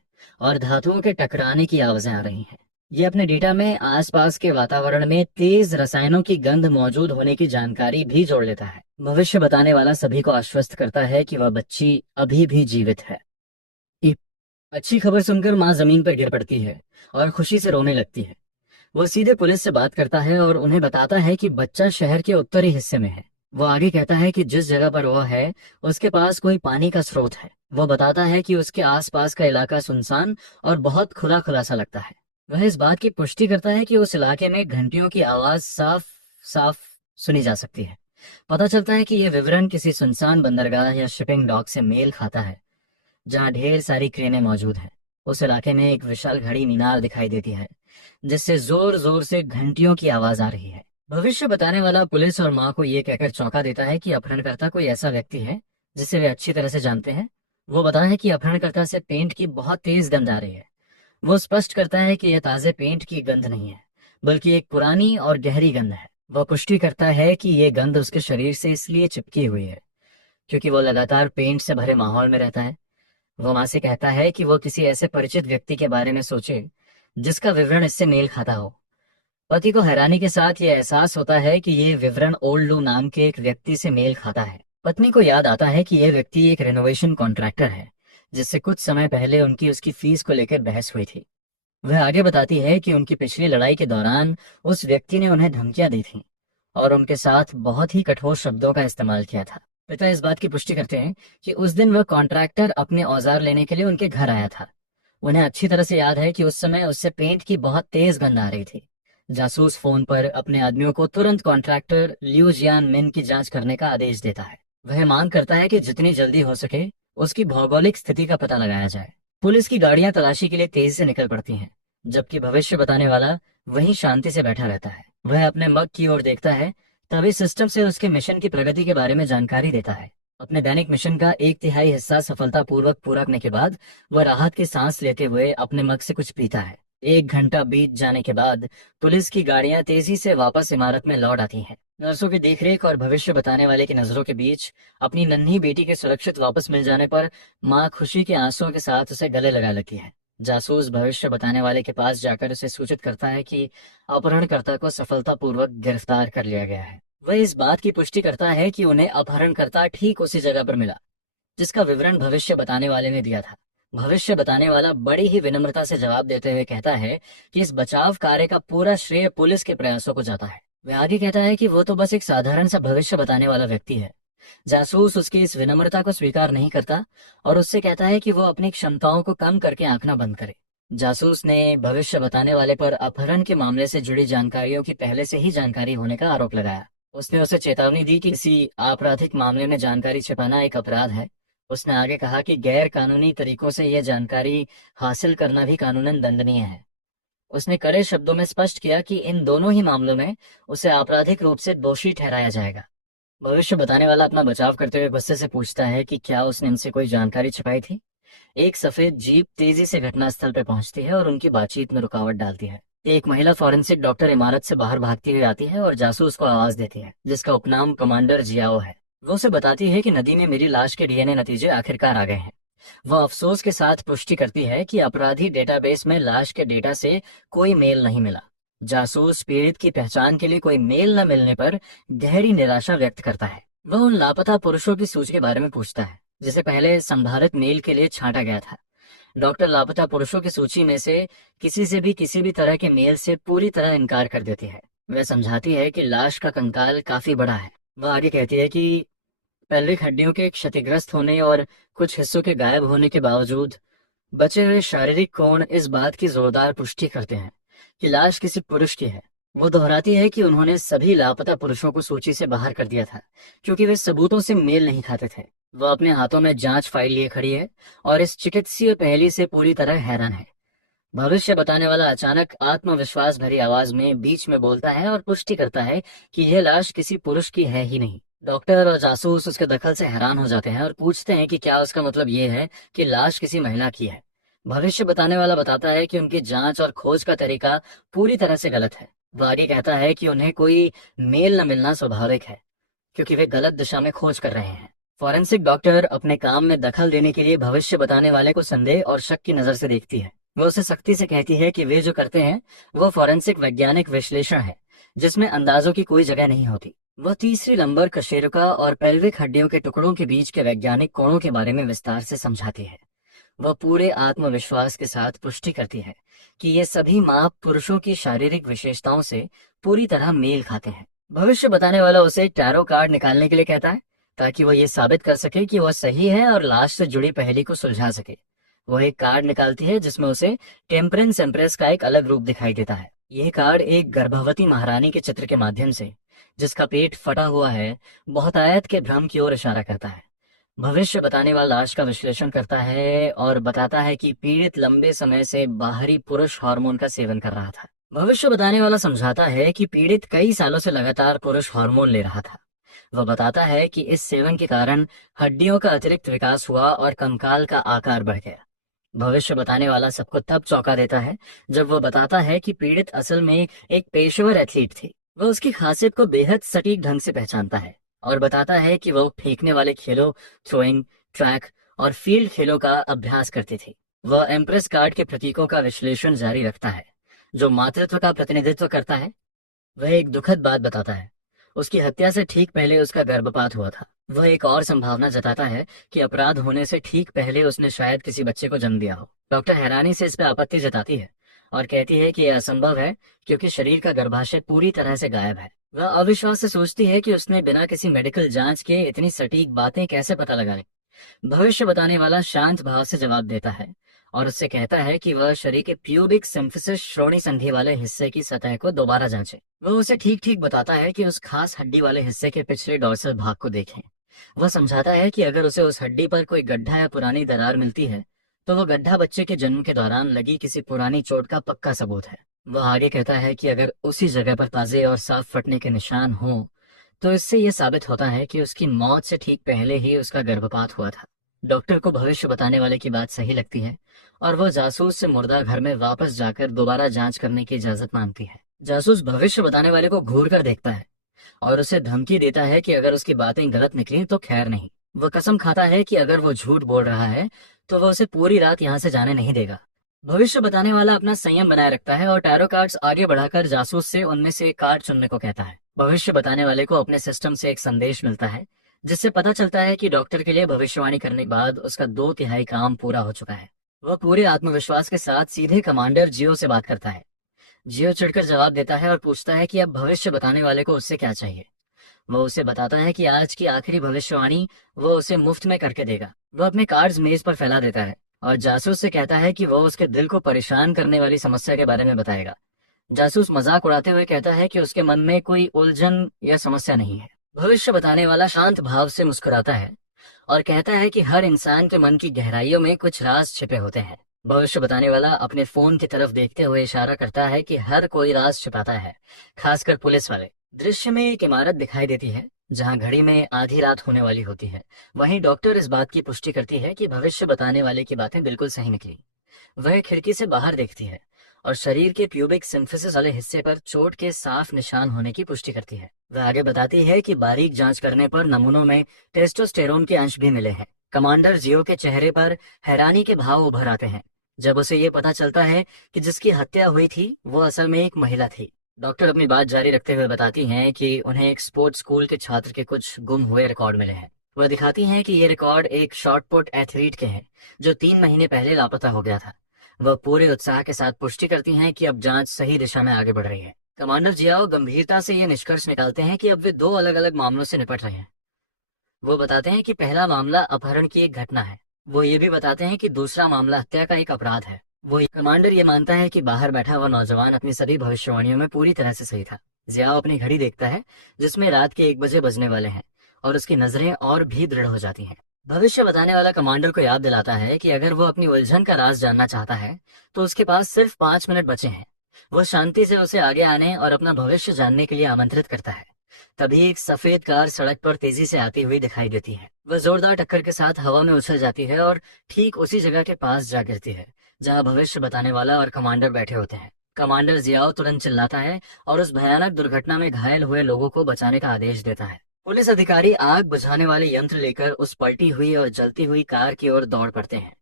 और धातुओं के टकराने की आवाजें आ रही हैं। ये अपने डेटा में आसपास के वातावरण में तेज रसायनों की गंध मौजूद होने की जानकारी भी जोड़ लेता है। भविष्य बताने वाला सभी को आश्वस्त करता है कि वह बच्ची अभी भी जीवित है। ये अच्छी खबर सुनकर माँ जमीन पर गिर पड़ती है और खुशी से रोने लगती है। वो सीधे पुलिस से बात करता है और उन्हें बताता है कि बच्चा शहर के उत्तरी हिस्से में है। वो आगे कहता है कि जिस जगह पर वह है उसके पास कोई पानी का स्रोत है। वो बताता है कि उसके आसपास का इलाका सुनसान और बहुत खुला खुला सा लगता है। वह इस बात की पुष्टि करता है कि उस इलाके में घंटियों की आवाज साफ साफ सुनी जा सकती है। पता चलता है कि यह विवरण किसी सुनसान बंदरगाह या शिपिंग डॉक से मेल खाता है जहाँ ढेर सारी क्रेनें मौजूद हैं। उस इलाके में एक विशाल घड़ी मीनार दिखाई देती है जिससे जोर जोर से घंटियों की आवाज आ रही है। भविष्य बताने वाला पुलिस और माँ को ये कहकर चौंका देता है कि अपहरणकर्ता कोई ऐसा व्यक्ति है जिसे वे अच्छी तरह से जानते हैं। वो बताता है कि अपहरणकर्ता से पेंट की बहुत तेज गंध आ रही है। वो स्पष्ट करता है कि यह ताजे पेंट की गंध नहीं है, बल्कि एक पुरानी और गहरी गंध है। वह पुष्टि करता है कि यह गंध उसके शरीर से इसलिए चिपकी हुई है क्योंकि वो लगातार पेंट से भरे माहौल में रहता है। वो माँ से कहता है कि वो किसी ऐसे परिचित व्यक्ति के बारे में सोचे जिसका विवरण इससे मेल खाता हो। पति को हैरानी के साथ ये एहसास होता है कि ये विवरण ओल्ड लू नाम के एक व्यक्ति से मेल खाता है। पत्नी को याद आता है कि यह व्यक्ति एक रेनोवेशन कॉन्ट्रैक्टर है जिससे कुछ समय पहले उनकी उसकी फीस को लेकर बहस हुई थी। वह आगे बताती है कि उनकी पिछली लड़ाई के दौरान उस व्यक्ति ने उन्हें धमकियां दी थीं और उनके साथ बहुत ही कठोर शब्दों का इस्तेमाल किया था। पिता इस बात की पुष्टि करते हैं कि उस दिन वह कॉन्ट्रैक्टर अपने औजार लेने के लिए उनके घर आया था। उन्हें अच्छी तरह से याद है कि उस समय उससे पेंट की बहुत तेज गंध आ रही थी। जासूस फोन पर अपने आदमियों को तुरंत कॉन्ट्रैक्टर लियू जियान मिन की जांच करने का आदेश देता है। वह मांग करता है कि जितनी जल्दी हो सके उसकी भौगोलिक स्थिति का पता लगाया जाए। पुलिस की गाड़ियां तलाशी के लिए तेजी से निकल पड़ती हैं, जबकि भविष्य बताने वाला वहीं शांति से बैठा रहता है। वह अपने मग की ओर देखता है, तभी सिस्टम से उसके मिशन की प्रगति के बारे में जानकारी देता है। अपने दैनिक मिशन का 1/3 हिस्सा सफलतापूर्वक पूरा करने के बाद वह राहत की सांस लेते हुए अपने मग से कुछ पीता है। 1 घंटा बीत जाने के बाद पुलिस की गाड़ियां तेजी से वापस इमारत में लौट आती हैं। नर्सों की देखरेख और भविष्य बताने वाले की नजरों के बीच अपनी नन्ही बेटी के सुरक्षित वापस मिल जाने पर माँ खुशी के आंसुओं के साथ उसे गले लगा लेती है। जासूस भविष्य बताने वाले के पास जाकर उसे सूचित करता है कि अपहरणकर्ता को सफलतापूर्वक गिरफ्तार कर लिया गया है। वह इस बात की पुष्टि करता है कि उन्हें अपहरणकर्ता ठीक उसी जगह पर मिला जिसका विवरण भविष्य बताने वाले ने दिया था। भविष्य बताने वाला बड़ी ही विनम्रता से जवाब देते हुए कहता है कि इस बचाव कार्य का पूरा श्रेय पुलिस के प्रयासों को जाता है। वह आगे कहता है कि वो तो बस एक साधारण सा भविष्य बताने वाला व्यक्ति है। जासूस उसकी इस विनम्रता को स्वीकार नहीं करता और उससे कहता है कि वो अपनी क्षमताओं को कम करके आंकना बंद करे। जासूस ने भविष्य बताने वाले पर अपहरण के मामले से जुड़ी जानकारियों की पहले से ही जानकारी होने का आरोप लगाया। उसने उसे चेतावनी दी कि किसी आपराधिक मामले में जानकारी छिपाना एक अपराध है। उसने आगे कहा कि गैर कानूनी तरीकों से यह जानकारी हासिल करना भी कानूनन दंडनीय है। उसने कड़े शब्दों में स्पष्ट किया कि इन दोनों ही मामलों में उसे आपराधिक रूप से दोषी ठहराया जाएगा। भविष्य बताने वाला अपना बचाव करते हुए गुस्से से पूछता है कि क्या उसने इनसे कोई जानकारी छिपाई थी। एक सफेद जीप तेजी से घटनास्थल पर पहुंचती है और उनकी बातचीत में रुकावट डालती है। एक महिला फॉरेंसिक डॉक्टर इमारत से बाहर भागती हुई आती है और जासूस को आवाज देती है, जिसका उपनाम कमांडर जियाओ है। वो उसे बताती है कि नदी में मेरी लाश के डीएनए नतीजे आखिरकार आ गए हैं। वह अफसोस के साथ पुष्टि करती है कि अपराधी डेटाबेस में लाश के डेटा से कोई मेल नहीं मिला। जासूस पीड़ित की पहचान के लिए कोई मेल न मिलने पर गहरी निराशा व्यक्त करता है। वह उन लापता पुरुषों की सूची के बारे में पूछता है जिसे पहले संभावित मेल के लिए छांटा गया था। डॉक्टर लापता पुरुषों की सूची में से किसी से भी किसी भी तरह के मेल से पूरी तरह इनकार कर देती है। वह समझाती है कि लाश का कंकाल काफी बड़ा है। वह आगे कहती है कि पैल्विक हड्डियों के क्षतिग्रस्त होने और कुछ हिस्सों के गायब होने के बावजूद बचे हुए शारीरिक कोण इस बात की जोरदार पुष्टि करते हैं कि लाश किसी पुरुष की है। वो दोहराती है कि उन्होंने सभी लापता पुरुषों को सूची से बाहर कर दिया था क्योंकि वे सबूतों से मेल नहीं खाते थे। वह अपने हाथों में जांच फाइल लिए खड़ी है और इस चिकित्सीय पहेली से पूरी तरह हैरान है। भविष्य बताने वाला अचानक आत्मविश्वास भरी आवाज में बीच में बोलता है और पुष्टि करता है कि यह लाश किसी पुरुष की है ही नहीं। डॉक्टर और जासूस उसके दखल से हैरान हो जाते हैं और पूछते हैं कि क्या उसका मतलब ये है कि लाश किसी महिला की है। भविष्य बताने वाला बताता है कि उनकी जांच और खोज का तरीका पूरी तरह से गलत है। वह आगे कहता है कि उन्हें कोई मेल न मिलना स्वाभाविक है क्योंकि वे गलत दिशा में खोज कर रहे हैं। फॉरेंसिक डॉक्टर अपने काम में दखल देने के लिए भविष्य बताने वाले को संदेह और शक की नजर से देखती है। वो उसे सख्ती से कहती है कि वे जो करते हैं वो फॉरेंसिक वैज्ञानिक विश्लेषण है जिसमें अंदाजों की कोई जगह नहीं होती। वह तीसरी लंबर कशेरुका और पेल्विक हड्डियों के टुकड़ों के बीच के वैज्ञानिक कोणों के बारे में विस्तार से समझाती है। वह पूरे आत्मविश्वास के साथ पुष्टि करती है कि ये सभी माप पुरुषों की शारीरिक विशेषताओं से पूरी तरह मेल खाते हैं। भविष्य बताने वाला उसे टैरो कार्ड निकालने के लिए कहता है ताकि वह ये साबित कर सके कि वह सही है और लाश से जुड़ी पहेली को सुलझा सके। वह एक कार्ड निकालती है जिसमें उसे टेम्परेंस एम्प्रेस का एक अलग रूप दिखाई देता है। यह कार्ड एक गर्भवती महारानी के चित्र के माध्यम से, जिसका पेट फटा हुआ है, बहुतायत के भ्रम की ओर इशारा करता है। भविष्य बताने वाला लाश का विश्लेषण करता है और बताता है कि पीड़ित लंबे समय से बाहरी पुरुष हार्मोन का सेवन कर रहा था। भविष्य बताने वाला समझाता है कि पीड़ित कई सालों से लगातार पुरुष हार्मोन ले रहा था। वह बताता है कि इस सेवन के कारण हड्डियों का अतिरिक्त विकास हुआ और कंकाल का आकार बढ़ गया। भविष्य बताने वाला सबको तब चौंका देता है जब वह बताता है कि पीड़ित असल में एक पेशेवर एथलीट थी। वह उसकी खासियत को बेहद सटीक ढंग से पहचानता है और बताता है कि वह फेंकने वाले खेलों, थ्रोइंग, ट्रैक और फील्ड खेलों का अभ्यास करती थी। वह एम्प्रेस कार्ड के प्रतीकों का विश्लेषण जारी रखता है जो मातृत्व का प्रतिनिधित्व करता है। वह एक दुखद बात बताता है, उसकी हत्या से ठीक पहले उसका गर्भपात हुआ था। वह एक और संभावना जताता है कि अपराध होने से ठीक पहले उसने शायद किसी बच्चे को जन्म दिया हो। डॉक्टर हैरानी से इस पर आपत्ति जताती है और कहती है कि यह असंभव है क्योंकि शरीर का गर्भाशय पूरी तरह से गायब है। वह अविश्वास से सोचती है कि उसने बिना किसी मेडिकल जांच के इतनी सटीक बातें कैसे पता लगा ली। भविष्य बताने वाला शांत भाव से जवाब देता है और उससे कहता है कि वह शरीर के प्यूबिक सिम्फिसिस श्रोणि संधि वाले हिस्से की सतह को दोबारा जांचे। वह उसे ठीक ठीक बताता है कि उस खास हड्डी वाले हिस्से के पिछले डॉर्सल भाग को देखें। वह समझाता है कि अगर उसे उस हड्डी पर कोई गड्ढा या पुरानी दरार मिलती है तो वह गड्ढा बच्चे के जन्म के दौरान लगी किसी पुरानी चोट का पक्का सबूत है। वह आगे कहता है कि अगर उसी जगह पर ताजे और साफ फटने के निशान हों तो इससे यह साबित होता है कि उसकी मौत से ठीक पहले ही उसका गर्भपात हुआ था। डॉक्टर को भविष्य बताने वाले की बात सही लगती है और वह जासूस से मुर्दा घर में वापस जाकर दोबारा जांच करने की इजाजत मांगती है। जासूस भविष्य बताने वाले को घूर कर देखता है और उसे धमकी देता है कि अगर उसकी बातें गलत निकली तो खैर नहीं। वह कसम खाता है कि अगर वो झूठ बोल रहा है तो वह उसे पूरी रात यहाँ से जाने नहीं देगा। भविष्य बताने वाला अपना संयम बनाए रखता है और टैरो कार्ड्स आगे बढ़ाकर जासूस से उनमें से एक कार्ड चुनने को कहता है। भविष्य बताने वाले को अपने सिस्टम से एक संदेश मिलता है जिससे पता चलता है कि डॉक्टर के लिए भविष्यवाणी करने के बाद उसका 2/3 काम पूरा हो चुका है। वह पूरे आत्मविश्वास के साथ सीधे कमांडर जियो से बात करता है। जियो चिढ़कर जवाब देता है और पूछता है कि अब भविष्य बताने वाले को उससे क्या चाहिए। वह उसे बताता है कि आज की आखिरी भविष्यवाणी वो उसे मुफ्त में करके देगा। वह अपने कार्ड्स मेज पर फैला देता है और जासूस से कहता है कि वह उसके दिल को परेशान करने वाली समस्या के बारे में बताएगा। जासूस मजाक उड़ाते हुए कहता है कि उसके मन में कोई उलझन या समस्या नहीं है। भविष्य बताने वाला शांत भाव से मुस्कुराता है और कहता है कि हर इंसान के मन की गहराइयों में कुछ राज छिपे होते हैं। भविष्य बताने वाला अपने फोन की तरफ देखते हुए इशारा करता है कि हर कोई राज छिपाता है, खासकर पुलिस वाले। दृश्य में एक इमारत दिखाई देती है जहां घड़ी में आधी रात होने वाली होती है। वहीं डॉक्टर इस बात की पुष्टि करती है कि भविष्य बताने वाले की बातें बिल्कुल सही निकली। वह खिड़की से बाहर देखती है और शरीर के प्यूबिक सिम्फिसिस वाले हिस्से पर चोट के साफ निशान होने की पुष्टि करती है। वह आगे बताती है कि बारीक जांच करने पर नमूनों में टेस्टोस्टेरोन के अंश भी मिले हैं कमांडर जियो के चेहरे पर हैरानी के भाव उभर आते हैं जब उसे ये पता चलता है कि जिसकी हत्या हुई थी वो असल में एक महिला थी। डॉक्टर अपनी बात जारी रखते हुए बताती हैं कि उन्हें एक स्पोर्ट्स स्कूल के छात्र के कुछ गुम हुए रिकॉर्ड मिले हैं। वह दिखाती हैं कि ये रिकॉर्ड एक शॉट पुट एथलीट के हैं जो 3 महीने पहले लापता हो गया था। वह पूरे उत्साह के साथ पुष्टि करती हैं कि अब जांच सही दिशा में आगे बढ़ रही है। कमांडर जियाओ गंभीरता से ये निष्कर्ष निकालते हैं कि अब वे 2 अलग-अलग मामलों से निपट रहे हैं। वो बताते हैं कि पहला मामला अपहरण की एक घटना है। वो ये भी बताते हैं कि दूसरा मामला हत्या का एक अपराध है। कमांडर ये मानता है कि बाहर बैठा हुआ नौजवान अपनी सभी भविष्यवाणियों में पूरी तरह से सही था। जियाओ अपनी घड़ी देखता है जिसमें रात के 1 बजे बजने वाले हैं और उसकी नजरें और भी दृढ़ हो जाती हैं। भविष्य बताने वाला कमांडर को याद दिलाता है कि अगर वो अपनी उलझन का राज जानना चाहता है तो उसके पास सिर्फ 5 मिनट बचे हैं। वो शांति से उसे आगे आने और अपना भविष्य जानने के लिए आमंत्रित करता है। तभी एक सफेद कार सड़क पर तेजी से आती हुई दिखाई देती है। वह जोरदार टक्कर के साथ हवा में उछल जाती है और ठीक उसी जगह के पास जा गिरती है जहां भविष्य बताने वाला और कमांडर बैठे होते हैं। कमांडर जियाओ तुरंत चिल्लाता है और उस भयानक दुर्घटना में घायल हुए लोगों को बचाने का आदेश देता है। पुलिस अधिकारी आग बुझाने वाले यंत्र लेकर उस पलटी हुई और जलती हुई कार की ओर दौड़ पड़ते हैं।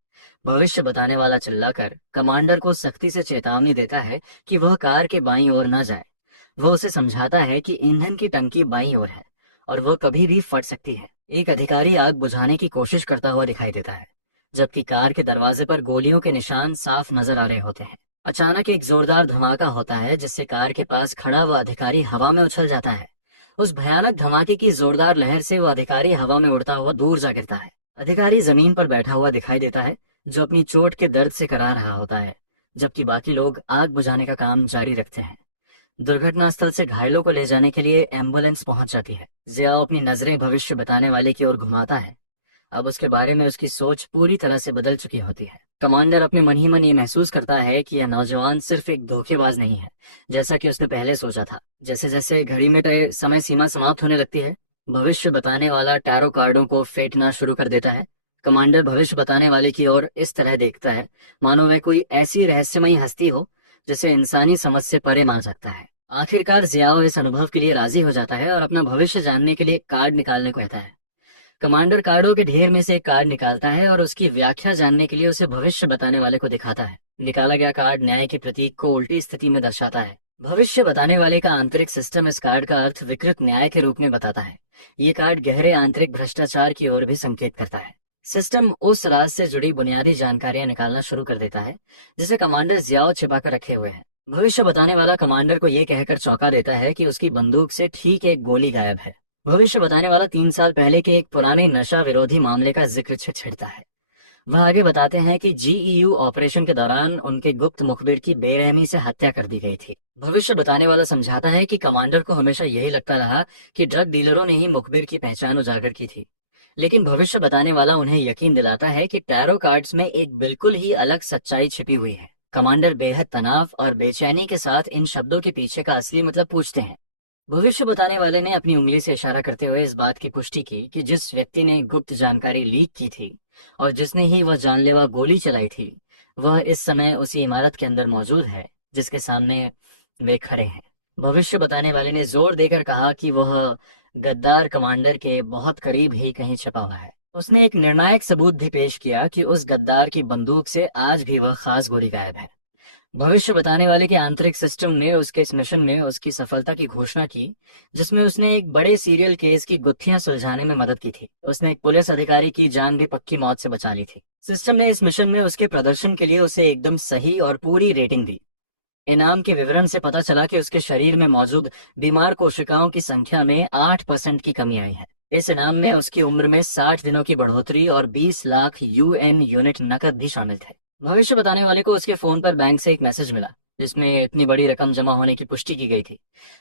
भविष्य बताने वाला चिल्लाकर कमांडर को सख्ती से चेतावनी देता है कि वह कार के बाईं ओर न जाए। वो उसे समझाता है कि ईंधन की टंकी बाईं ओर है और वो कभी भी फट सकती है। एक अधिकारी आग बुझाने की कोशिश करता हुआ दिखाई देता है जबकि कार के दरवाजे पर गोलियों के निशान साफ नजर आ रहे होते हैं। अचानक एक जोरदार धमाका होता है जिससे कार के पास खड़ा हुआ अधिकारी हवा में उछल जाता है। उस भयानक धमाके की जोरदार लहर से वो अधिकारी हवा में उड़ता हुआ दूर जा गिरता है। अधिकारी जमीन पर बैठा हुआ दिखाई देता है जो अपनी चोट के दर्द से करा रहा होता है जबकि बाकी लोग आग बुझाने का काम जारी रखते हैं। दुर्घटना स्थल से घायलों को ले जाने के लिए एम्बुलेंस पहुंच जाती है। जियाओ अपनी नजरें भविष्य बताने वाले की ओर घुमाता है। अब उसके बारे में उसकी सोच पूरी तरह से बदल चुकी होती है। कमांडर अपने मन ही मन ये महसूस करता है कि यह नौजवान सिर्फ एक धोखेबाज नहीं है जैसा कि उसने पहले सोचा था। जैसे जैसे घड़ी में तय समय सीमा समाप्त होने लगती है भविष्य बताने वाला टैरो कार्डों को फेंटना शुरू कर देता है। कमांडर भविष्य बताने वाले की ओर इस तरह देखता है मानो वह कोई ऐसी रहस्यमयी हस्ती हो जिसे इंसानी समझ से परे मान सकता है। आखिरकार जियाओ इस अनुभव के लिए राजी हो जाता है और अपना भविष्य जानने के लिए कार्ड निकालने को कहता है। कमांडर कार्डों के ढेर में से एक कार्ड निकालता है और उसकी व्याख्या जानने के लिए उसे भविष्य बताने वाले को दिखाता है। निकाला गया कार्ड न्याय के प्रतीक को उल्टी स्थिति में दर्शाता है। भविष्य बताने वाले का आंतरिक सिस्टम इस कार्ड का अर्थ विकृत न्याय के रूप में बताता है। ये कार्ड गहरे आंतरिक भ्रष्टाचार की ओर भी संकेत करता है। सिस्टम उस राज से जुड़ी बुनियादी जानकारियां निकालना शुरू कर देता है जिसे कमांडर जियाओ छिपा कर रखे हुए हैं। भविष्य बताने वाला कमांडर को यह कहकर चौंका देता है कि उसकी बंदूक से ठीक एक गोली गायब है। भविष्य बताने वाला 3 साल पहले के एक पुराने नशा विरोधी मामले का जिक्र छेड़ता है। वह आगे बताते हैं कि जीईयू ऑपरेशन के दौरान उनके गुप्त मुखबिर की बेरहमी से हत्या कर दी गई थी। भविष्य बताने वाला समझाता है कि कमांडर को हमेशा यही लगता रहा कि ड्रग डीलरों ने ही मुखबिर की पहचान उजागर की थी, लेकिन भविष्य बताने वाला उन्हें यकीन दिलाता है कि टैरो कार्ड्स में एक बिल्कुल ही अलग सच्चाई छिपी हुई है। कमांडर बेहद तनाव और बेचैनी के साथ इन शब्दों के पीछे का असली मतलब पूछते हैं। भविष्य बताने वाले ने अपनी उंगली से इशारा करते हुए इस बात की पुष्टि की कि जिस व्यक्ति ने गुप्त जानकारी लीक की थी और जिसने ही वह जानलेवा गोली चलाई थी वह इस समय उसी इमारत के अंदर मौजूद है जिसके सामने वे खड़े हैं। भविष्य बताने वाले ने जोर देकर कहा कि वह गद्दार कमांडर के बहुत करीब ही कहीं छिपा हुआ है। उसने एक निर्णायक सबूत भी पेश किया कि उस गद्दार की बंदूक से आज भी वह खास गोली गायब है। भविष्य बताने वाले के आंतरिक सिस्टम ने उसके इस मिशन में उसकी सफलता की घोषणा की जिसमें उसने एक बड़े सीरियल केस की गुत्थियां सुलझाने में मदद की थी। उसने एक पुलिस अधिकारी की जान भी पक्की मौत से बचा ली थी। सिस्टम ने इस मिशन में उसके प्रदर्शन के लिए उसे एकदम सही और पूरी रेटिंग दी। इनाम के विवरण से पता चला कि उसके शरीर में मौजूद बीमार कोशिकाओं की संख्या में 8% की कमी आई है। इस इनाम में उसकी उम्र में 60 दिनों की बढ़ोतरी और 20 लाख यूएन यूनिट नकद भी शामिल थे। भविष्य बताने वाले को उसके फोन पर बैंक से एक मैसेज मिला जिसमें इतनी बड़ी रकम जमा होने की पुष्टि की गई थी।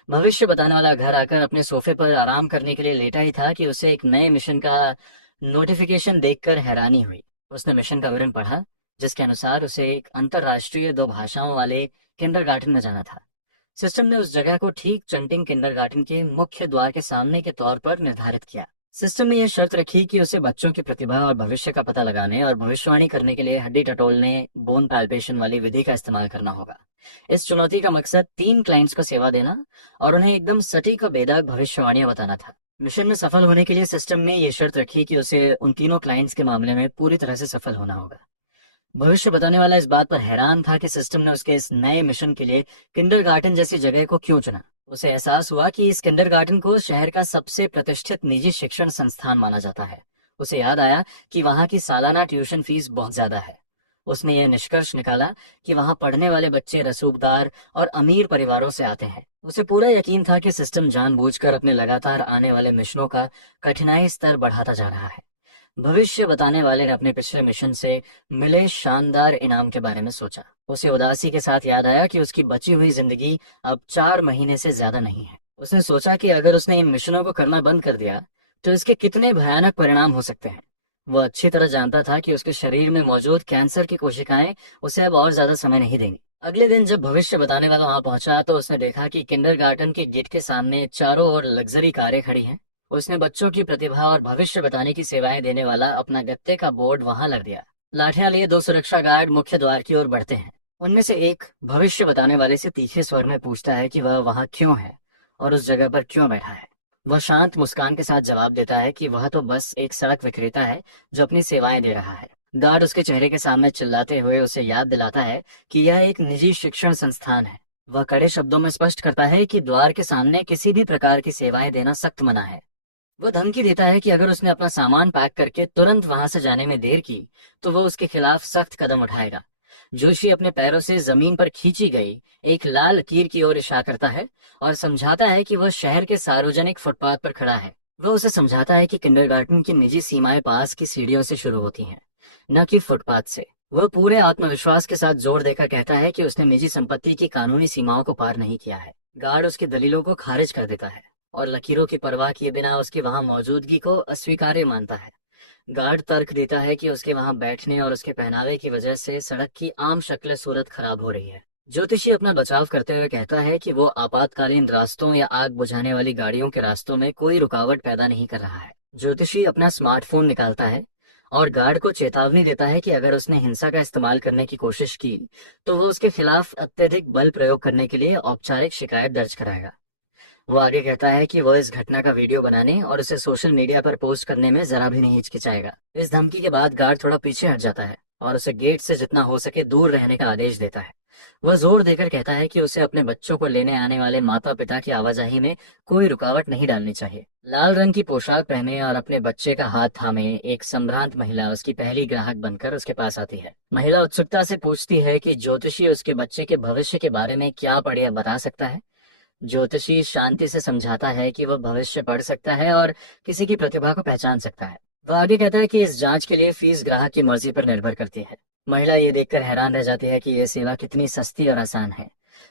भविष्य बताने वाला घर आकर अपने सोफे पर आराम करने के लिए लेटा ही था कि उसे एक नए मिशन का नोटिफिकेशन देखकर हैरानी हुई। उसने मिशन का विवरण पढ़ा जिसके अनुसार उसे एक अंतरराष्ट्रीय 2 भाषाओं वाले किंडरगार्टन में जाना था। सिस्टम ने उस जगह को ठीक चंटिंग किंडरगार्टन के मुख्य द्वार के सामने के तौर पर निर्धारित किया। सिस्टम ने यह शर्त रखी कि उसे बच्चों की प्रतिभा और भविष्य का पता लगाने और भविष्यवाणी करने के लिए हड्डी टटोलने बोन पैल्पेशन वाली विधि का इस्तेमाल करना होगा। इस चुनौती का मकसद 3 क्लाइंट्स को सेवा देना और उन्हें एकदम सटीक और बेदाग भविष्यवाणियां बताना था। मिशन में सफल होने के लिए सिस्टम ने ये शर्त रखी कि उसे उन तीनों क्लाइंट्स के मामले में पूरी तरह से सफल होना होगा। भविष्य बताने वाला इस बात पर हैरान था कि सिस्टम ने उसके इस नए मिशन के लिए किंडरगार्टन जैसी जगह को क्यों चुना। उसे एहसास हुआ कि इस किंडरगार्टन को शहर का सबसे प्रतिष्ठित निजी शिक्षण संस्थान माना जाता है। उसे याद आया कि वहाँ की सालाना ट्यूशन फीस बहुत ज्यादा है। उसने यह निष्कर्ष निकाला कि वहाँ पढ़ने वाले बच्चे रसूखदार और अमीर परिवारों से आते हैं। उसे पूरा यकीन था कि सिस्टम जानबूझकर अपने लगातार आने वाले मिशनों का कठिनाई स्तर बढ़ाता जा रहा है। भविष्य बताने वाले ने अपने पिछले मिशन से मिले शानदार इनाम के बारे में सोचा। उसे उदासी के साथ याद आया कि उसकी बची हुई जिंदगी अब 4 महीने से ज्यादा नहीं है। उसने सोचा कि अगर उसने इन मिशनों को करना बंद कर दिया तो इसके कितने भयानक परिणाम हो सकते हैं। वह अच्छी तरह जानता था कि उसके शरीर में मौजूद कैंसर की कोशिकाएं उसे अब और ज्यादा समय नहीं देंगी। अगले दिन जब भविष्य बताने वाला वहां पहुंचा तो उसने देखा कि किंडरगार्टन के गेट के सामने चारों ओर लग्जरी कारें खड़ी हैं। उसने बच्चों की प्रतिभा और भविष्य बताने की सेवाएं देने वाला अपना गत्ते का बोर्ड वहां लग दिया। लाठियां लिए 2 सुरक्षा गार्ड मुख्य द्वार की ओर बढ़ते हैं। उनमें से एक भविष्य बताने वाले से तीखे स्वर में पूछता है कि वह वहां क्यों है और उस जगह पर क्यों बैठा है। वह शांत मुस्कान के साथ जवाब देता है कि वह तो बस एक सड़क विक्रेता है जो अपनी सेवाएं दे रहा है। गार्ड उसके चेहरे के सामने चिल्लाते हुए उसे याद दिलाता है कि यह एक निजी शिक्षण संस्थान है। वह कड़े शब्दों में स्पष्ट करता है कि द्वार के सामने किसी भी प्रकार की सेवाएं देना सख्त मना है। वो धमकी देता है कि अगर उसने अपना सामान पैक करके तुरंत वहां से जाने में देर की तो वो उसके खिलाफ सख्त कदम उठाएगा। जोशी अपने पैरों से जमीन पर खींची गई एक लाल लकीर की ओर इशारा करता है और समझाता है कि वह शहर के सार्वजनिक फुटपाथ पर खड़ा है। वह उसे समझाता है कि किंडरगार्टन की निजी सीमाएं पास की सीढ़ियों से शुरू होती हैं, न कि फुटपाथ से। वह पूरे आत्मविश्वास के साथ जोर देकर कहता है कि उसने निजी संपत्ति की कानूनी सीमाओं को पार नहीं किया है। गार्ड उसकी दलीलों को खारिज कर देता है और लकीरों की परवाह किए बिना उसकी वहां मौजूदगी को अस्वीकार्य मानता है। गार्ड तर्क देता है कि उसके वहां बैठने और उसके पहनावे की वजह से सड़क की आम शक्ल सूरत खराब हो रही है। ज्योतिषी अपना बचाव करते हुए कहता है कि वो आपातकालीन रास्तों या आग बुझाने वाली गाड़ियों के रास्तों में कोई रुकावट पैदा नहीं कर रहा है। ज्योतिषी अपना स्मार्टफोन निकालता है और गार्ड को चेतावनी देता है कि अगर उसने हिंसा का इस्तेमाल करने की कोशिश की तो वो उसके खिलाफ अत्यधिक बल प्रयोग करने के लिए औपचारिक शिकायत दर्ज कराएगा। वो आगे कहता है कि वो इस घटना का वीडियो बनाने और उसे सोशल मीडिया पर पोस्ट करने में जरा भी नहीं हिचकिचाएगा। इस धमकी के बाद गार्ड थोड़ा पीछे हट जाता है और उसे गेट से जितना हो सके दूर रहने का आदेश देता है। वह जोर देकर कहता है कि उसे अपने बच्चों को लेने आने वाले माता पिता की आवाजाही में कोई रुकावट नहीं डालनी चाहिए। लाल रंग की पोशाक पहने और अपने बच्चे का हाथ थामे एक संभ्रांत महिला उसकी पहली ग्राहक बनकर उसके पास आती है। महिला उत्सुकता से पूछती है कि ज्योतिषी उसके बच्चे के भविष्य के बारे में क्या बढ़िया बता सकता है। ज्योतिषी शांति से समझाता है कि वह भविष्य पढ़ सकता है और किसी की प्रतिभा को पहचान सकता है। वह आगे कहता है कि इस जांच के लिए फीस ग्राहक की मर्जी पर निर्भर करती है। महिला ये देखकर हैरान रह जाती है कि यह सेवा कितनी सस्ती और आसान है।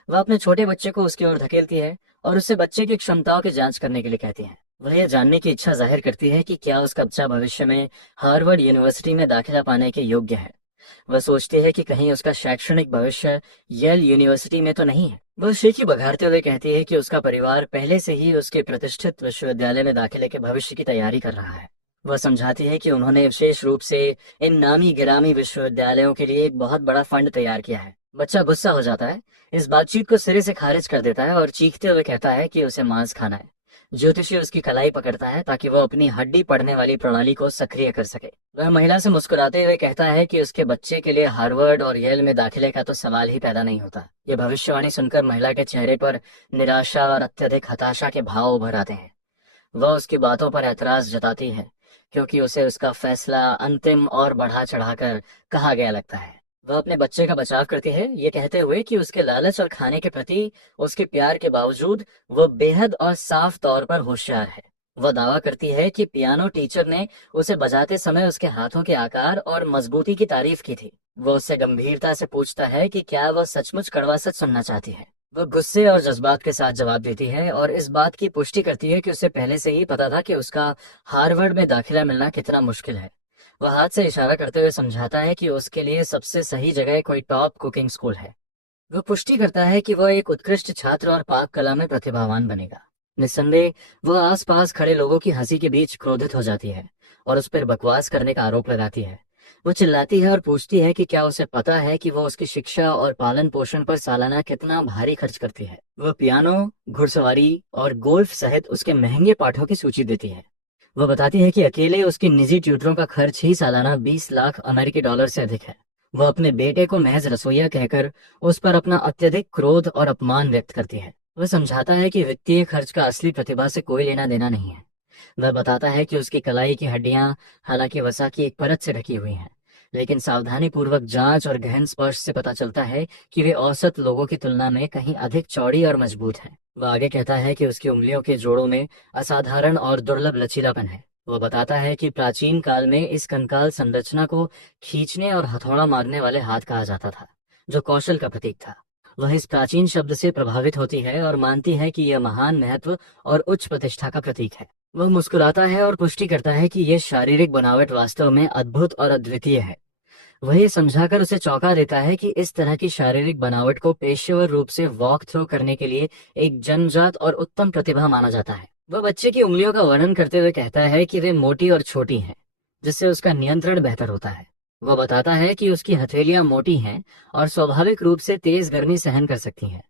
वह अपने छोटे बच्चे को उसकी ओर धकेलती है और उससे बच्चे की क्षमताओं की जांच करने के लिए कहती है। वह यह जानने की इच्छा जाहिर करती है कि क्या उसका बच्चा भविष्य में हार्वर्ड यूनिवर्सिटी में दाखिला पाने के योग्य है। वह सोचती है कि कहीं उसका शैक्षणिक भविष्य येल यूनिवर्सिटी में तो नहीं है। वह शीखी बघारते हुए कहती है कि उसका परिवार पहले से ही उसके प्रतिष्ठित विश्वविद्यालय में दाखिले के भविष्य की तैयारी कर रहा है। वह समझाती है कि उन्होंने विशेष रूप से इन नामी गिरामी विश्वविद्यालयों के लिए एक बहुत बड़ा फंड तैयार किया है। बच्चा गुस्सा हो जाता है, इस बातचीत को सिरे से खारिज कर देता है और चीखते हुए कहता है कि उसे मांस खाना है। ज्योतिषी उसकी कलाई पकड़ता है ताकि वह अपनी हड्डी पढ़ने वाली प्रणाली को सक्रिय कर सके। वह महिला से मुस्कुराते हुए कहता है कि उसके बच्चे के लिए हार्वर्ड और येल में दाखिले का तो सवाल ही पैदा नहीं होता। ये भविष्यवाणी सुनकर महिला के चेहरे पर निराशा और अत्यधिक हताशा के भाव उभर आते हैं। वह उसकी बातों पर ऐतराज जताती है क्योंकि उसे उसका फैसला अंतिम और बढ़ा चढ़ाकर कहा गया लगता है। वह अपने बच्चे का बचाव करती है, ये कहते हुए कि उसके लालच और खाने के प्रति उसके प्यार के बावजूद वह बेहद और साफ तौर पर होशियार है। वह दावा करती है कि पियानो टीचर ने उसे बजाते समय उसके हाथों के आकार और मजबूती की तारीफ की थी। वह उससे गंभीरता से पूछता है कि क्या वह सचमुच कड़वा सच सुनना चाहती है। वह गुस्से और जज्बात के साथ जवाब देती है और इस बात की पुष्टि करती है कि उसे पहले से ही पता था कि उसका हार्वर्ड में दाखिला मिलना कितना मुश्किल है। वह हाथ से इशारा करते हुए समझाता है कि उसके लिए सबसे सही जगह कोई टॉप कुकिंग स्कूल है। वह पुष्टि करता है कि वह एक उत्कृष्ट छात्र और पाक कला में प्रतिभावान बनेगा। निस्संदेह वह आसपास खड़े लोगों की हंसी के बीच क्रोधित हो जाती है और उस पर बकवास करने का आरोप लगाती है। वो चिल्लाती है और पूछती है कि क्या उसे पता है कि वो उसकी शिक्षा और पालन पोषण पर सालाना कितना भारी खर्च करती है। वो पियानो, घुड़सवारी और गोल्फ सहित उसके महंगे पाठों की सूची देती है। वो बताती है कि अकेले उसके निजी ट्यूटरों का खर्च ही सालाना 20 लाख अमेरिकी डॉलर से अधिक है। वो अपने बेटे को महज रसोइया कहकर उस पर अपना अत्यधिक क्रोध और अपमान व्यक्त करती है। वह समझाता है कि वित्तीय खर्च का असली प्रतिभा से कोई लेना देना नहीं है। वह बताता है कि उसकी कलाई की हड्डियां हालांकि वसा की एक परत से ढकी हुई हैं, लेकिन सावधानी पूर्वक जांच और गहन स्पर्श से पता चलता है कि वे औसत लोगों की तुलना में कहीं अधिक चौड़ी और मजबूत हैं। वह आगे कहता है कि उसकी उंगलियों के जोड़ों में असाधारण और दुर्लभ लचीलापन है। वह बताता है कि प्राचीन काल में इस कंकाल संरचना को खींचने और हथौड़ा मारने वाले हाथ कहा जाता था, जो कौशल का प्रतीक था। वह इस प्राचीन शब्द से प्रभावित होती है और मानती है कि यह महान महत्व और उच्च प्रतिष्ठा का प्रतीक है। वह मुस्कुराता है और पुष्टि करता है कि यह शारीरिक बनावट वास्तव में अद्भुत और अद्वितीय है। वह ये समझाकर उसे चौंका देता है कि इस तरह की शारीरिक बनावट को पेशेवर रूप से वॉक थ्रू करने के लिए एक जन्मजात और उत्तम प्रतिभा माना जाता है। वह बच्चे की उंगलियों का वर्णन करते हुए कहता है कि वे मोटी और छोटी हैं, जिससे उसका नियंत्रण बेहतर होता है। वह बताता है कि उसकी हथेलियां मोटी हैं और स्वाभाविक रूप से तेज गर्मी सहन कर सकती हैं।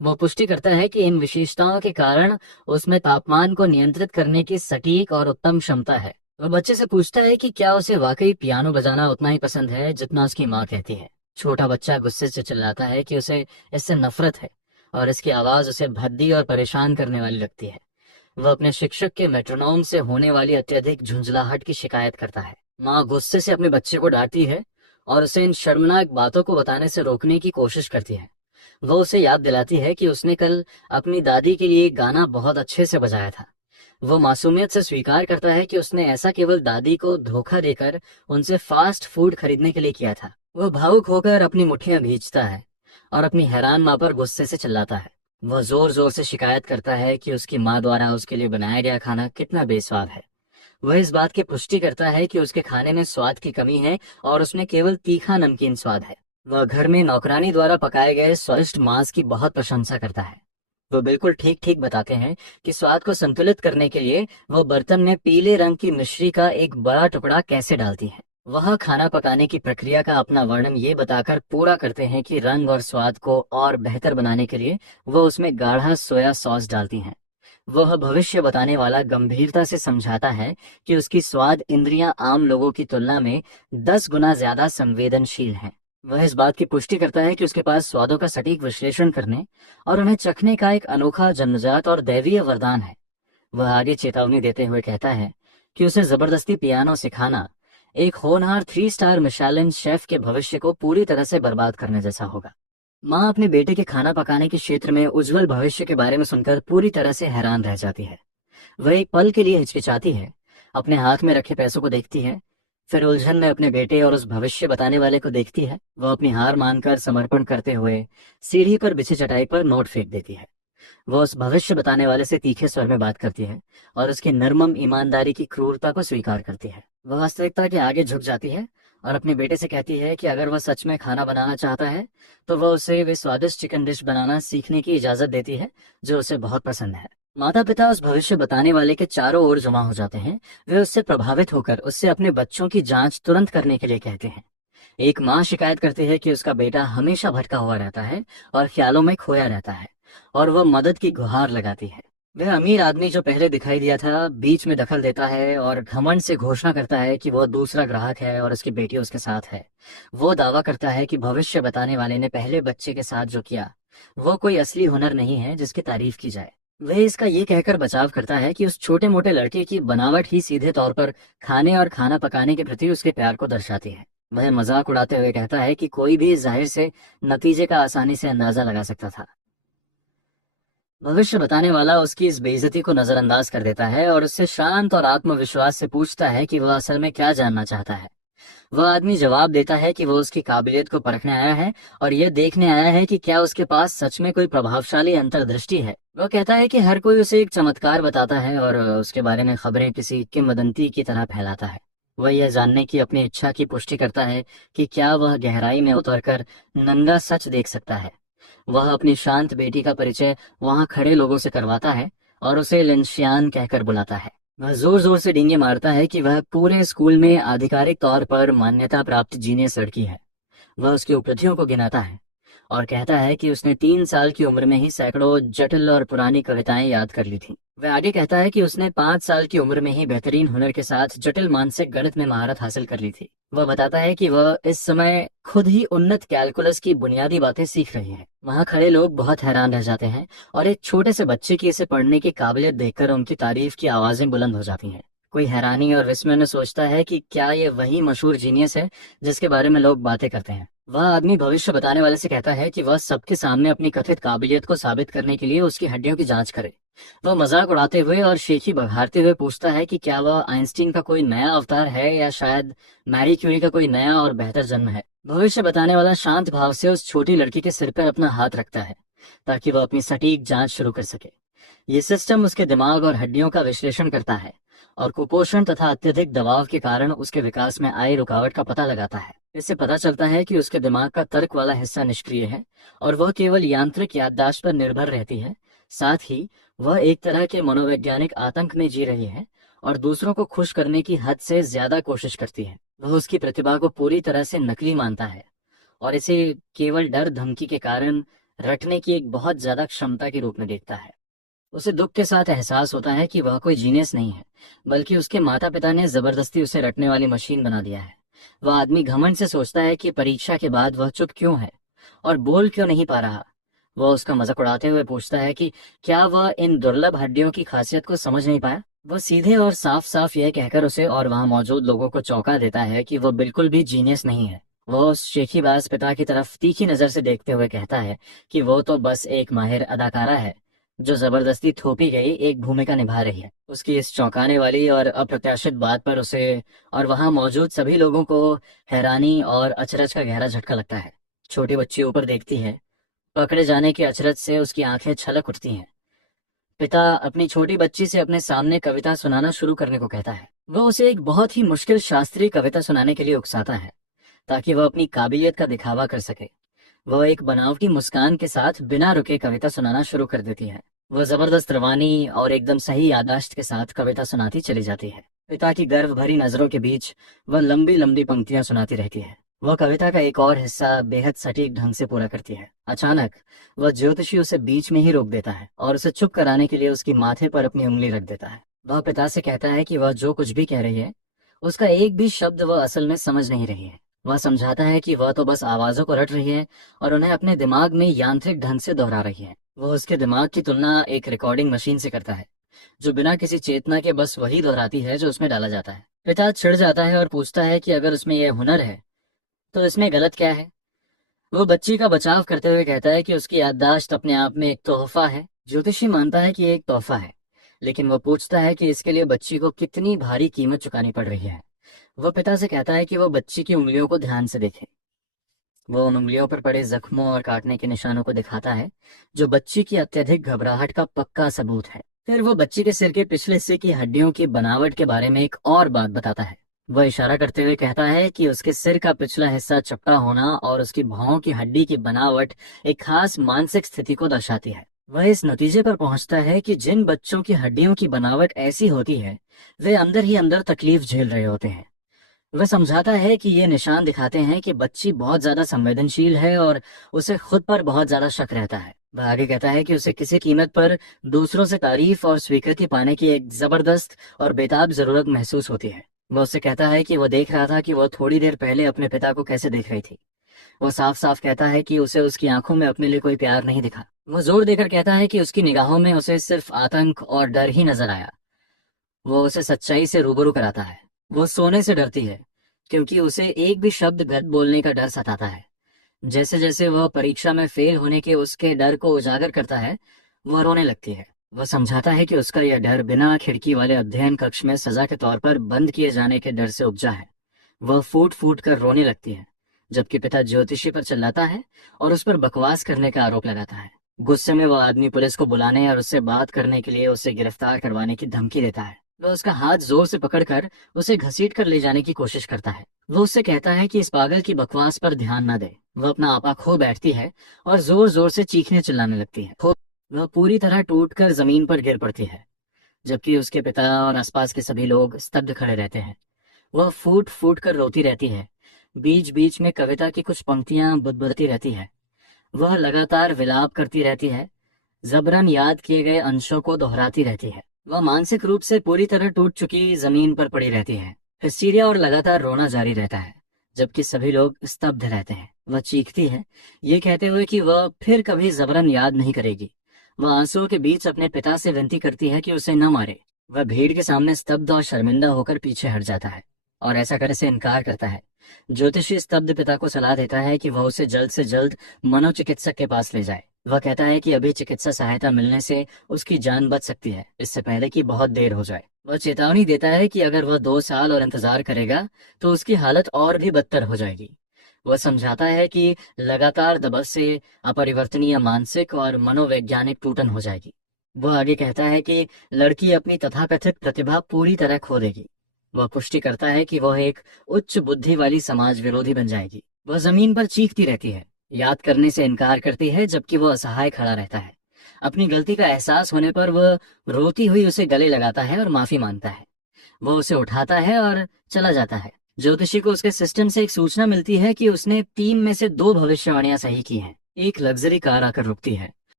वो पुष्टि करता है कि इन विशेषताओं के कारण उसमें तापमान को नियंत्रित करने की सटीक और उत्तम क्षमता है। वह बच्चे से पूछता है कि क्या उसे वाकई पियानो बजाना उतना ही पसंद है जितना उसकी माँ कहती है। छोटा बच्चा गुस्से से चिल्लाता है कि उसे इससे नफरत है और इसकी आवाज उसे भद्दी और परेशान करने वाली लगती है। वह अपने शिक्षक के मेट्रोनोम से होने वाली अत्यधिक झुंझलाहट की शिकायत करता है। माँ गुस्से से अपने बच्चे को डांटती है और उसे इन शर्मनाक बातों को बताने से रोकने की कोशिश करती है। वो उसे याद दिलाती है कि उसने कल अपनी दादी के लिए एक गाना बहुत अच्छे से बजाया था। वो मासूमियत से स्वीकार करता है कि उसने ऐसा केवल दादी को धोखा देकर उनसे फास्ट फूड खरीदने के लिए किया था। वह भावुक होकर अपनी मुट्ठियां भींचता है और अपनी हैरान माँ पर गुस्से से चिल्लाता है। वह जोर जोर से शिकायत करता है कि उसकी माँ द्वारा उसके लिए बनाया गया खाना कितना बेस्वाद है। वह इस बात की पुष्टि करता है कि उसके खाने में स्वाद की कमी है और उसमें केवल तीखा नमकीन स्वाद है। वह घर में नौकरानी द्वारा पकाए गए स्वादिष्ट मांस की बहुत प्रशंसा करता है। वो बिल्कुल ठीक ठीक बताते हैं कि स्वाद को संतुलित करने के लिए वो बर्तन में पीले रंग की मिश्री का एक बड़ा टुकड़ा कैसे डालती है। वह खाना पकाने की प्रक्रिया का अपना वर्णन ये बताकर पूरा करते हैं कि रंग और स्वाद को और बेहतर बनाने के लिए वो उसमें गाढ़ा सोया सॉस डालती हैं। वह भविष्य बताने वाला गंभीरता से समझाता है कि उसकी स्वाद इंद्रियां आम लोगों की तुलना में 10 गुना ज्यादा संवेदनशील हैं। वह इस बात की पुष्टि करता है कि उसके पास स्वादों का सटीक विश्लेषण करने और उन्हें चखने का एक अनोखा जन्मजात और दैवीय वरदान है। वह आगे चेतावनी देते हुए कहता है कि उसे जबरदस्ती पियानो सिखाना एक होनहार 3 स्टार मिशेलिन शेफ के भविष्य को पूरी तरह से बर्बाद करने जैसा होगा। माँ अपने बेटे के खाना पकाने के क्षेत्र में उज्जवल भविष्य के बारे में सुनकर पूरी तरह से हैरान रह जाती है। वह एक पल के लिए हिचकिचाती है, अपने हाथ में रखे पैसों को देखती है, फिर उलझन में अपने बेटे और उस भविष्य बताने वाले को देखती है। वह अपनी हार मानकर समर्पण करते हुए सीढ़ी पर बिछी चटाई पर नोट फेंक देती है। वह उस भविष्य बताने वाले से तीखे स्वर में बात करती है और उसकी नर्मम ईमानदारी की क्रूरता को स्वीकार करती है। वह वास्तविकता के आगे झुक जाती है और अपने बेटे से कहती है कि अगर वह सच में खाना बनाना चाहता है तो वह उसे वे स्वादिष्ट चिकन डिश बनाना सीखने की इजाजत देती है जो उसे बहुत पसंद है। माता पिता उस भविष्य बताने वाले के चारों ओर जमा हो जाते हैं। वे उससे प्रभावित होकर उससे अपने बच्चों की जांच तुरंत करने के लिए कहते हैं। एक माँ शिकायत करती है कि उसका बेटा हमेशा भटका हुआ रहता है और ख्यालों में खोया रहता है और वह मदद की गुहार लगाती है। वह अमीर आदमी जो पहले दिखाई दिया था बीच में दखल देता है और घमंड से घोषणा करता है कि वह दूसरा ग्राहक है और उसकी बेटी उसके साथ है। वो दावा करता है कि भविष्य बताने वाले ने पहले बच्चे के साथ जो किया वो कोई असली हुनर नहीं है जिसकी तारीफ की जाए। वह इसका ये कहकर बचाव करता है कि उस छोटे मोटे लड़के की बनावट ही सीधे तौर पर खाने और खाना पकाने के प्रति उसके प्यार को दर्शाती है। वह मजाक उड़ाते हुए कहता है कि कोई भी जाहिर से नतीजे का आसानी से अंदाजा लगा सकता था। भविष्य बताने वाला उसकी इस बेइज्जती को नजरअंदाज कर देता है और उससे शांत और आत्मविश्वास से पूछता है कि वह असल में क्या जानना चाहता है। वह आदमी जवाब देता है कि वह उसकी काबिलियत को परखने आया है और यह देखने आया है कि क्या उसके पास सच में कोई प्रभावशाली अंतर्दृष्टि है। वह कहता है कि हर कोई उसे एक चमत्कार बताता है और उसके बारे में खबरें किसी किंवदंती की तरह फैलाता है। वह यह जानने की अपनी इच्छा की पुष्टि करता है कि क्या वह गहराई में उतरकर नंगा सच देख सकता है। वह अपनी शांत बेटी का परिचय वहां खड़े लोगों से करवाता है और उसे लिंशियान कहकर बुलाता है। वह जोर जोर से डींगे मारता है कि वह पूरे स्कूल में आधिकारिक तौर पर मान्यता प्राप्त जीनियस लड़की है। वह उसकी उपलब्धियों को गिनाता है और कहता है कि उसने 3 साल की उम्र में ही सैकड़ों जटिल और पुरानी कविताएं याद कर ली थी। वह आगे कहता है कि उसने 5 साल की उम्र में ही बेहतरीन हुनर के साथ जटिल मानसिक गणित में महारत हासिल कर ली थी। वह बताता है कि वह इस समय खुद ही उन्नत कैलकुलस की बुनियादी बातें सीख रही है। वहाँ खड़े लोग बहुत हैरान रह जाते हैं और एक छोटे से बच्चे की इसे पढ़ने की काबिलियत देखकर उनकी तारीफ की आवाजें बुलंद हो जाती हैं। कोई हैरानी और विस्मय में सोचता है कि क्या ये वही मशहूर जीनियस है जिसके बारे में लोग बातें करते हैं। वह आदमी भविष्य बताने वाले से कहता है कि वह सबके सामने अपनी कथित काबिलियत को साबित करने के लिए उसकी हड्डियों की जांच करे। वह मजाक उड़ाते हुए और शेखी बघारते हुए पूछता है कि क्या वह आइंस्टीन का कोई नया अवतार है या शायद मैरी क्यूरी का कोई नया और बेहतर जन्म है। भविष्य बताने वाला शांत भाव से उस छोटी लड़की के सिर पर अपना हाथ रखता है ताकि वह अपनी सटीक जांच शुरू कर सके। ये सिस्टम उसके दिमाग और हड्डियों का विश्लेषण करता है और कुपोषण तथा अत्यधिक दबाव के कारण उसके विकास में आई रुकावट का पता लगाता है। इससे पता चलता है कि उसके दिमाग का तर्क वाला हिस्सा निष्क्रिय है और वह केवल यांत्रिक याददाश्त पर निर्भर रहती है। साथ ही वह एक तरह के मनोवैज्ञानिक आतंक में जी रही है और दूसरों को खुश करने की हद से ज्यादा कोशिश करती है। वह उसकी प्रतिभा को पूरी तरह से नकली मानता है और इसे केवल डर धमकी के कारण रटने की एक बहुत ज्यादा क्षमता के रूप में देखता है। उसे दुख के साथ एहसास होता है कि वह कोई जीनियस नहीं है, बल्कि उसके माता पिता ने जबरदस्ती उसे रटने वाली मशीन बना दिया है। वह आदमी घमंड से सोचता है कि परीक्षा के बाद वह चुप क्यों है और बोल क्यों नहीं पा रहा। वह उसका मजाक उड़ाते हुए पूछता है कि क्या वह इन दुर्लभ हड्डियों की खासियत को समझ नहीं पाया। वह सीधे और साफ साफ यह कहकर उसे और वहां मौजूद लोगों को चौंका देता है कि वह बिल्कुल भी जीनियस नहीं है। वह उस शेखीबाज पिता की तरफ तीखी नजर से देखते हुए कहता है कि वो तो बस एक माहिर अदाकारा है जो जबरदस्ती थोपी गई एक भूमिका निभा रही है। उसकी इस चौंकाने वाली और अप्रत्याशित बात पर उसे और वहां मौजूद सभी लोगों को हैरानी और अचरज का गहरा झटका लगता है। छोटी बच्ची ऊपर देखती है। पकड़े जाने की अचरज से उसकी आंखें छलक उठती हैं। पिता अपनी छोटी बच्ची से अपने सामने कविता सुनाना शुरू करने को कहता है। वह उसे एक बहुत ही मुश्किल शास्त्रीय कविता सुनाने के लिए उकसाता है ताकि वह अपनी काबिलियत का दिखावा कर सके। वह एक बनावटी मुस्कान के साथ बिना रुके कविता सुनाना शुरू कर देती है। वह जबरदस्त रवानी और एकदम सही याददाश्त के साथ कविता सुनाती चली जाती है। पिता की गर्व भरी नजरों के बीच वह लंबी लंबी पंक्तियां सुनाती रहती है। वह कविता का एक और हिस्सा बेहद सटीक ढंग से पूरा करती है। अचानक वह ज्योतिषी उसे बीच में ही रोक देता है और उसे चुप कराने के लिए उसकी माथे पर अपनी उंगली रख देता है। वह पिता से कहता है कि वह जो कुछ भी कह रही है उसका एक भी शब्द वह असल में समझ नहीं रही है। वह समझाता है कि वह तो बस आवाजों को रट रही है और उन्हें अपने दिमाग में यांत्रिक ढंग से दोहरा रही है। वह उसके दिमाग की तुलना एक रिकॉर्डिंग मशीन से करता है जो बिना किसी चेतना के बस वही दोहराती है जो उसमें डाला जाता है। पिता चिढ़ जाता है और पूछता है कि अगर उसमें यह हुनर है तो इसमें गलत क्या है। वो बच्ची का बचाव करते हुए कहता है कि उसकी याददाश्त अपने आप में एक तोहफा है। ज्योतिषी मानता है कि ये एक तोहफा है, लेकिन वो पूछता है कि इसके लिए बच्ची को कितनी भारी कीमत चुकानी पड़ रही है। वह पिता से कहता है कि वो बच्ची की उंगलियों को ध्यान से देखे। वो उन उंगलियों पर पड़े जख्मों और काटने के निशानों को दिखाता है जो बच्ची की अत्यधिक घबराहट का पक्का सबूत है। फिर वो बच्ची के सिर के पिछले हिस्से की हड्डियों की बनावट के बारे में एक और बात बताता है। वह इशारा करते हुए कहता है कि उसके सिर का पिछला हिस्सा चपटा होना और उसकी भौं की हड्डी की बनावट एक खास मानसिक स्थिति को दर्शाती है। वह इस नतीजे पर पहुंचता है कि जिन बच्चों की हड्डियों की बनावट ऐसी होती है वे अंदर ही अंदर तकलीफ झेल रहे होते हैं। वह समझाता है कि ये निशान दिखाते हैं कि बच्ची बहुत ज्यादा संवेदनशील है और उसे खुद पर बहुत ज्यादा शक रहता है। वह आगे कहता है कि उसे किसी कीमत पर दूसरों से तारीफ और स्वीकृति पाने की एक जबरदस्त और बेताब जरूरत महसूस होती है। वह उससे कहता है कि वह देख रहा था कि वह थोड़ी देर पहले अपने पिता को कैसे देख रही थी। वह साफ साफ कहता है कि उसे उसकी आंखों में अपने लिए कोई प्यार नहीं दिखा। वह जोर देकर कहता है कि उसकी निगाहों में उसे सिर्फ आतंक और डर ही नजर आया। वो उसे सच्चाई से रूबरू कराता है। वो सोने से डरती है क्योंकि उसे एक भी शब्द गलत बोलने का डर सताता है। जैसे जैसे वह परीक्षा में फेल होने के उसके डर को उजागर करता है वह रोने लगती है। वह समझाता है कि उसका यह डर बिना खिड़की वाले अध्ययन कक्ष में सजा के तौर पर बंद किए जाने के डर से उपजा है। वह फूट फूट कर रोने लगती है जबकि पिता ज्योतिषी पर चिल्लाता है और उस पर बकवास करने का आरोप लगाता है। गुस्से में वह आदमी पुलिस को बुलाने और उससे बात करने के लिए उसे गिरफ्तार करवाने की धमकी देता है। वह उसका हाथ जोर से पकड़कर उसे घसीट कर ले जाने की कोशिश करता है। वो उससे कहता है कि इस पागल की बकवास पर ध्यान न दे। वह अपना आपा खो बैठती है और जोर जोर से चीखने चिल्लाने लगती है। वह पूरी तरह टूटकर जमीन पर गिर पड़ती है। जबकि उसके पिता और आसपास के सभी लोग स्तब्ध खड़े रहते हैं। वह फूट फूट कर रोती रहती है। बीच बीच में कविता की कुछ पंक्तियां बुदबुदाती रहती है। वह लगातार विलाप करती रहती है, जबरन याद किए गए अंशों को दोहराती रहती है। वह मानसिक रूप से पूरी तरह टूट चुकी जमीन पर पड़ी रहती है। हिस्टीरिया और लगातार रोना जारी रहता है, जबकि सभी लोग स्तब्ध रहते हैं। वह चीखती है, ये कहते हुए कि वह फिर कभी जबरन याद नहीं करेगी। वह आंसुओं के बीच अपने पिता से विनती करती है कि उसे न मारे। वह भीड़ के सामने स्तब्ध और शर्मिंदा होकर पीछे हट जाता है और ऐसा करने से इनकार करता है। ज्योतिषी स्तब्ध पिता को सलाह देता है कि वह उसे जल्द से जल्द मनोचिकित्सक के पास ले जाए। वह कहता है कि अभी चिकित्सा सहायता मिलने से उसकी जान बच सकती है, इससे पहले कि बहुत देर हो जाए। वह चेतावनी देता है कि अगर वह 2 साल और इंतजार करेगा तो उसकी हालत और भी बदतर हो जाएगी। वह समझाता है कि लगातार दबा से अपरिवर्तनीय मानसिक और मनोवैज्ञानिक टूटन हो जाएगी। वह आगे कहता है कि लड़की अपनी तथाकथित प्रतिभा पूरी तरह खो देगी। वह पुष्टि करता है कि वह एक उच्च बुद्धि वाली समाज विरोधी बन जाएगी। वह जमीन पर चीखती रहती है, याद करने से इनकार करती है, जबकि वह असहाय खड़ा रहता है। अपनी गलती का एहसास होने पर वह रोती हुई उसे गले लगाता है और माफी मांगता है। वह उसे उठाता है और चला जाता है। ज्योतिषी को उसके सिस्टम से एक सूचना मिलती है कि उसने 3 में से 2 भविष्यवाणियां सही की हैं। एक लग्जरी कार आकर रुकती है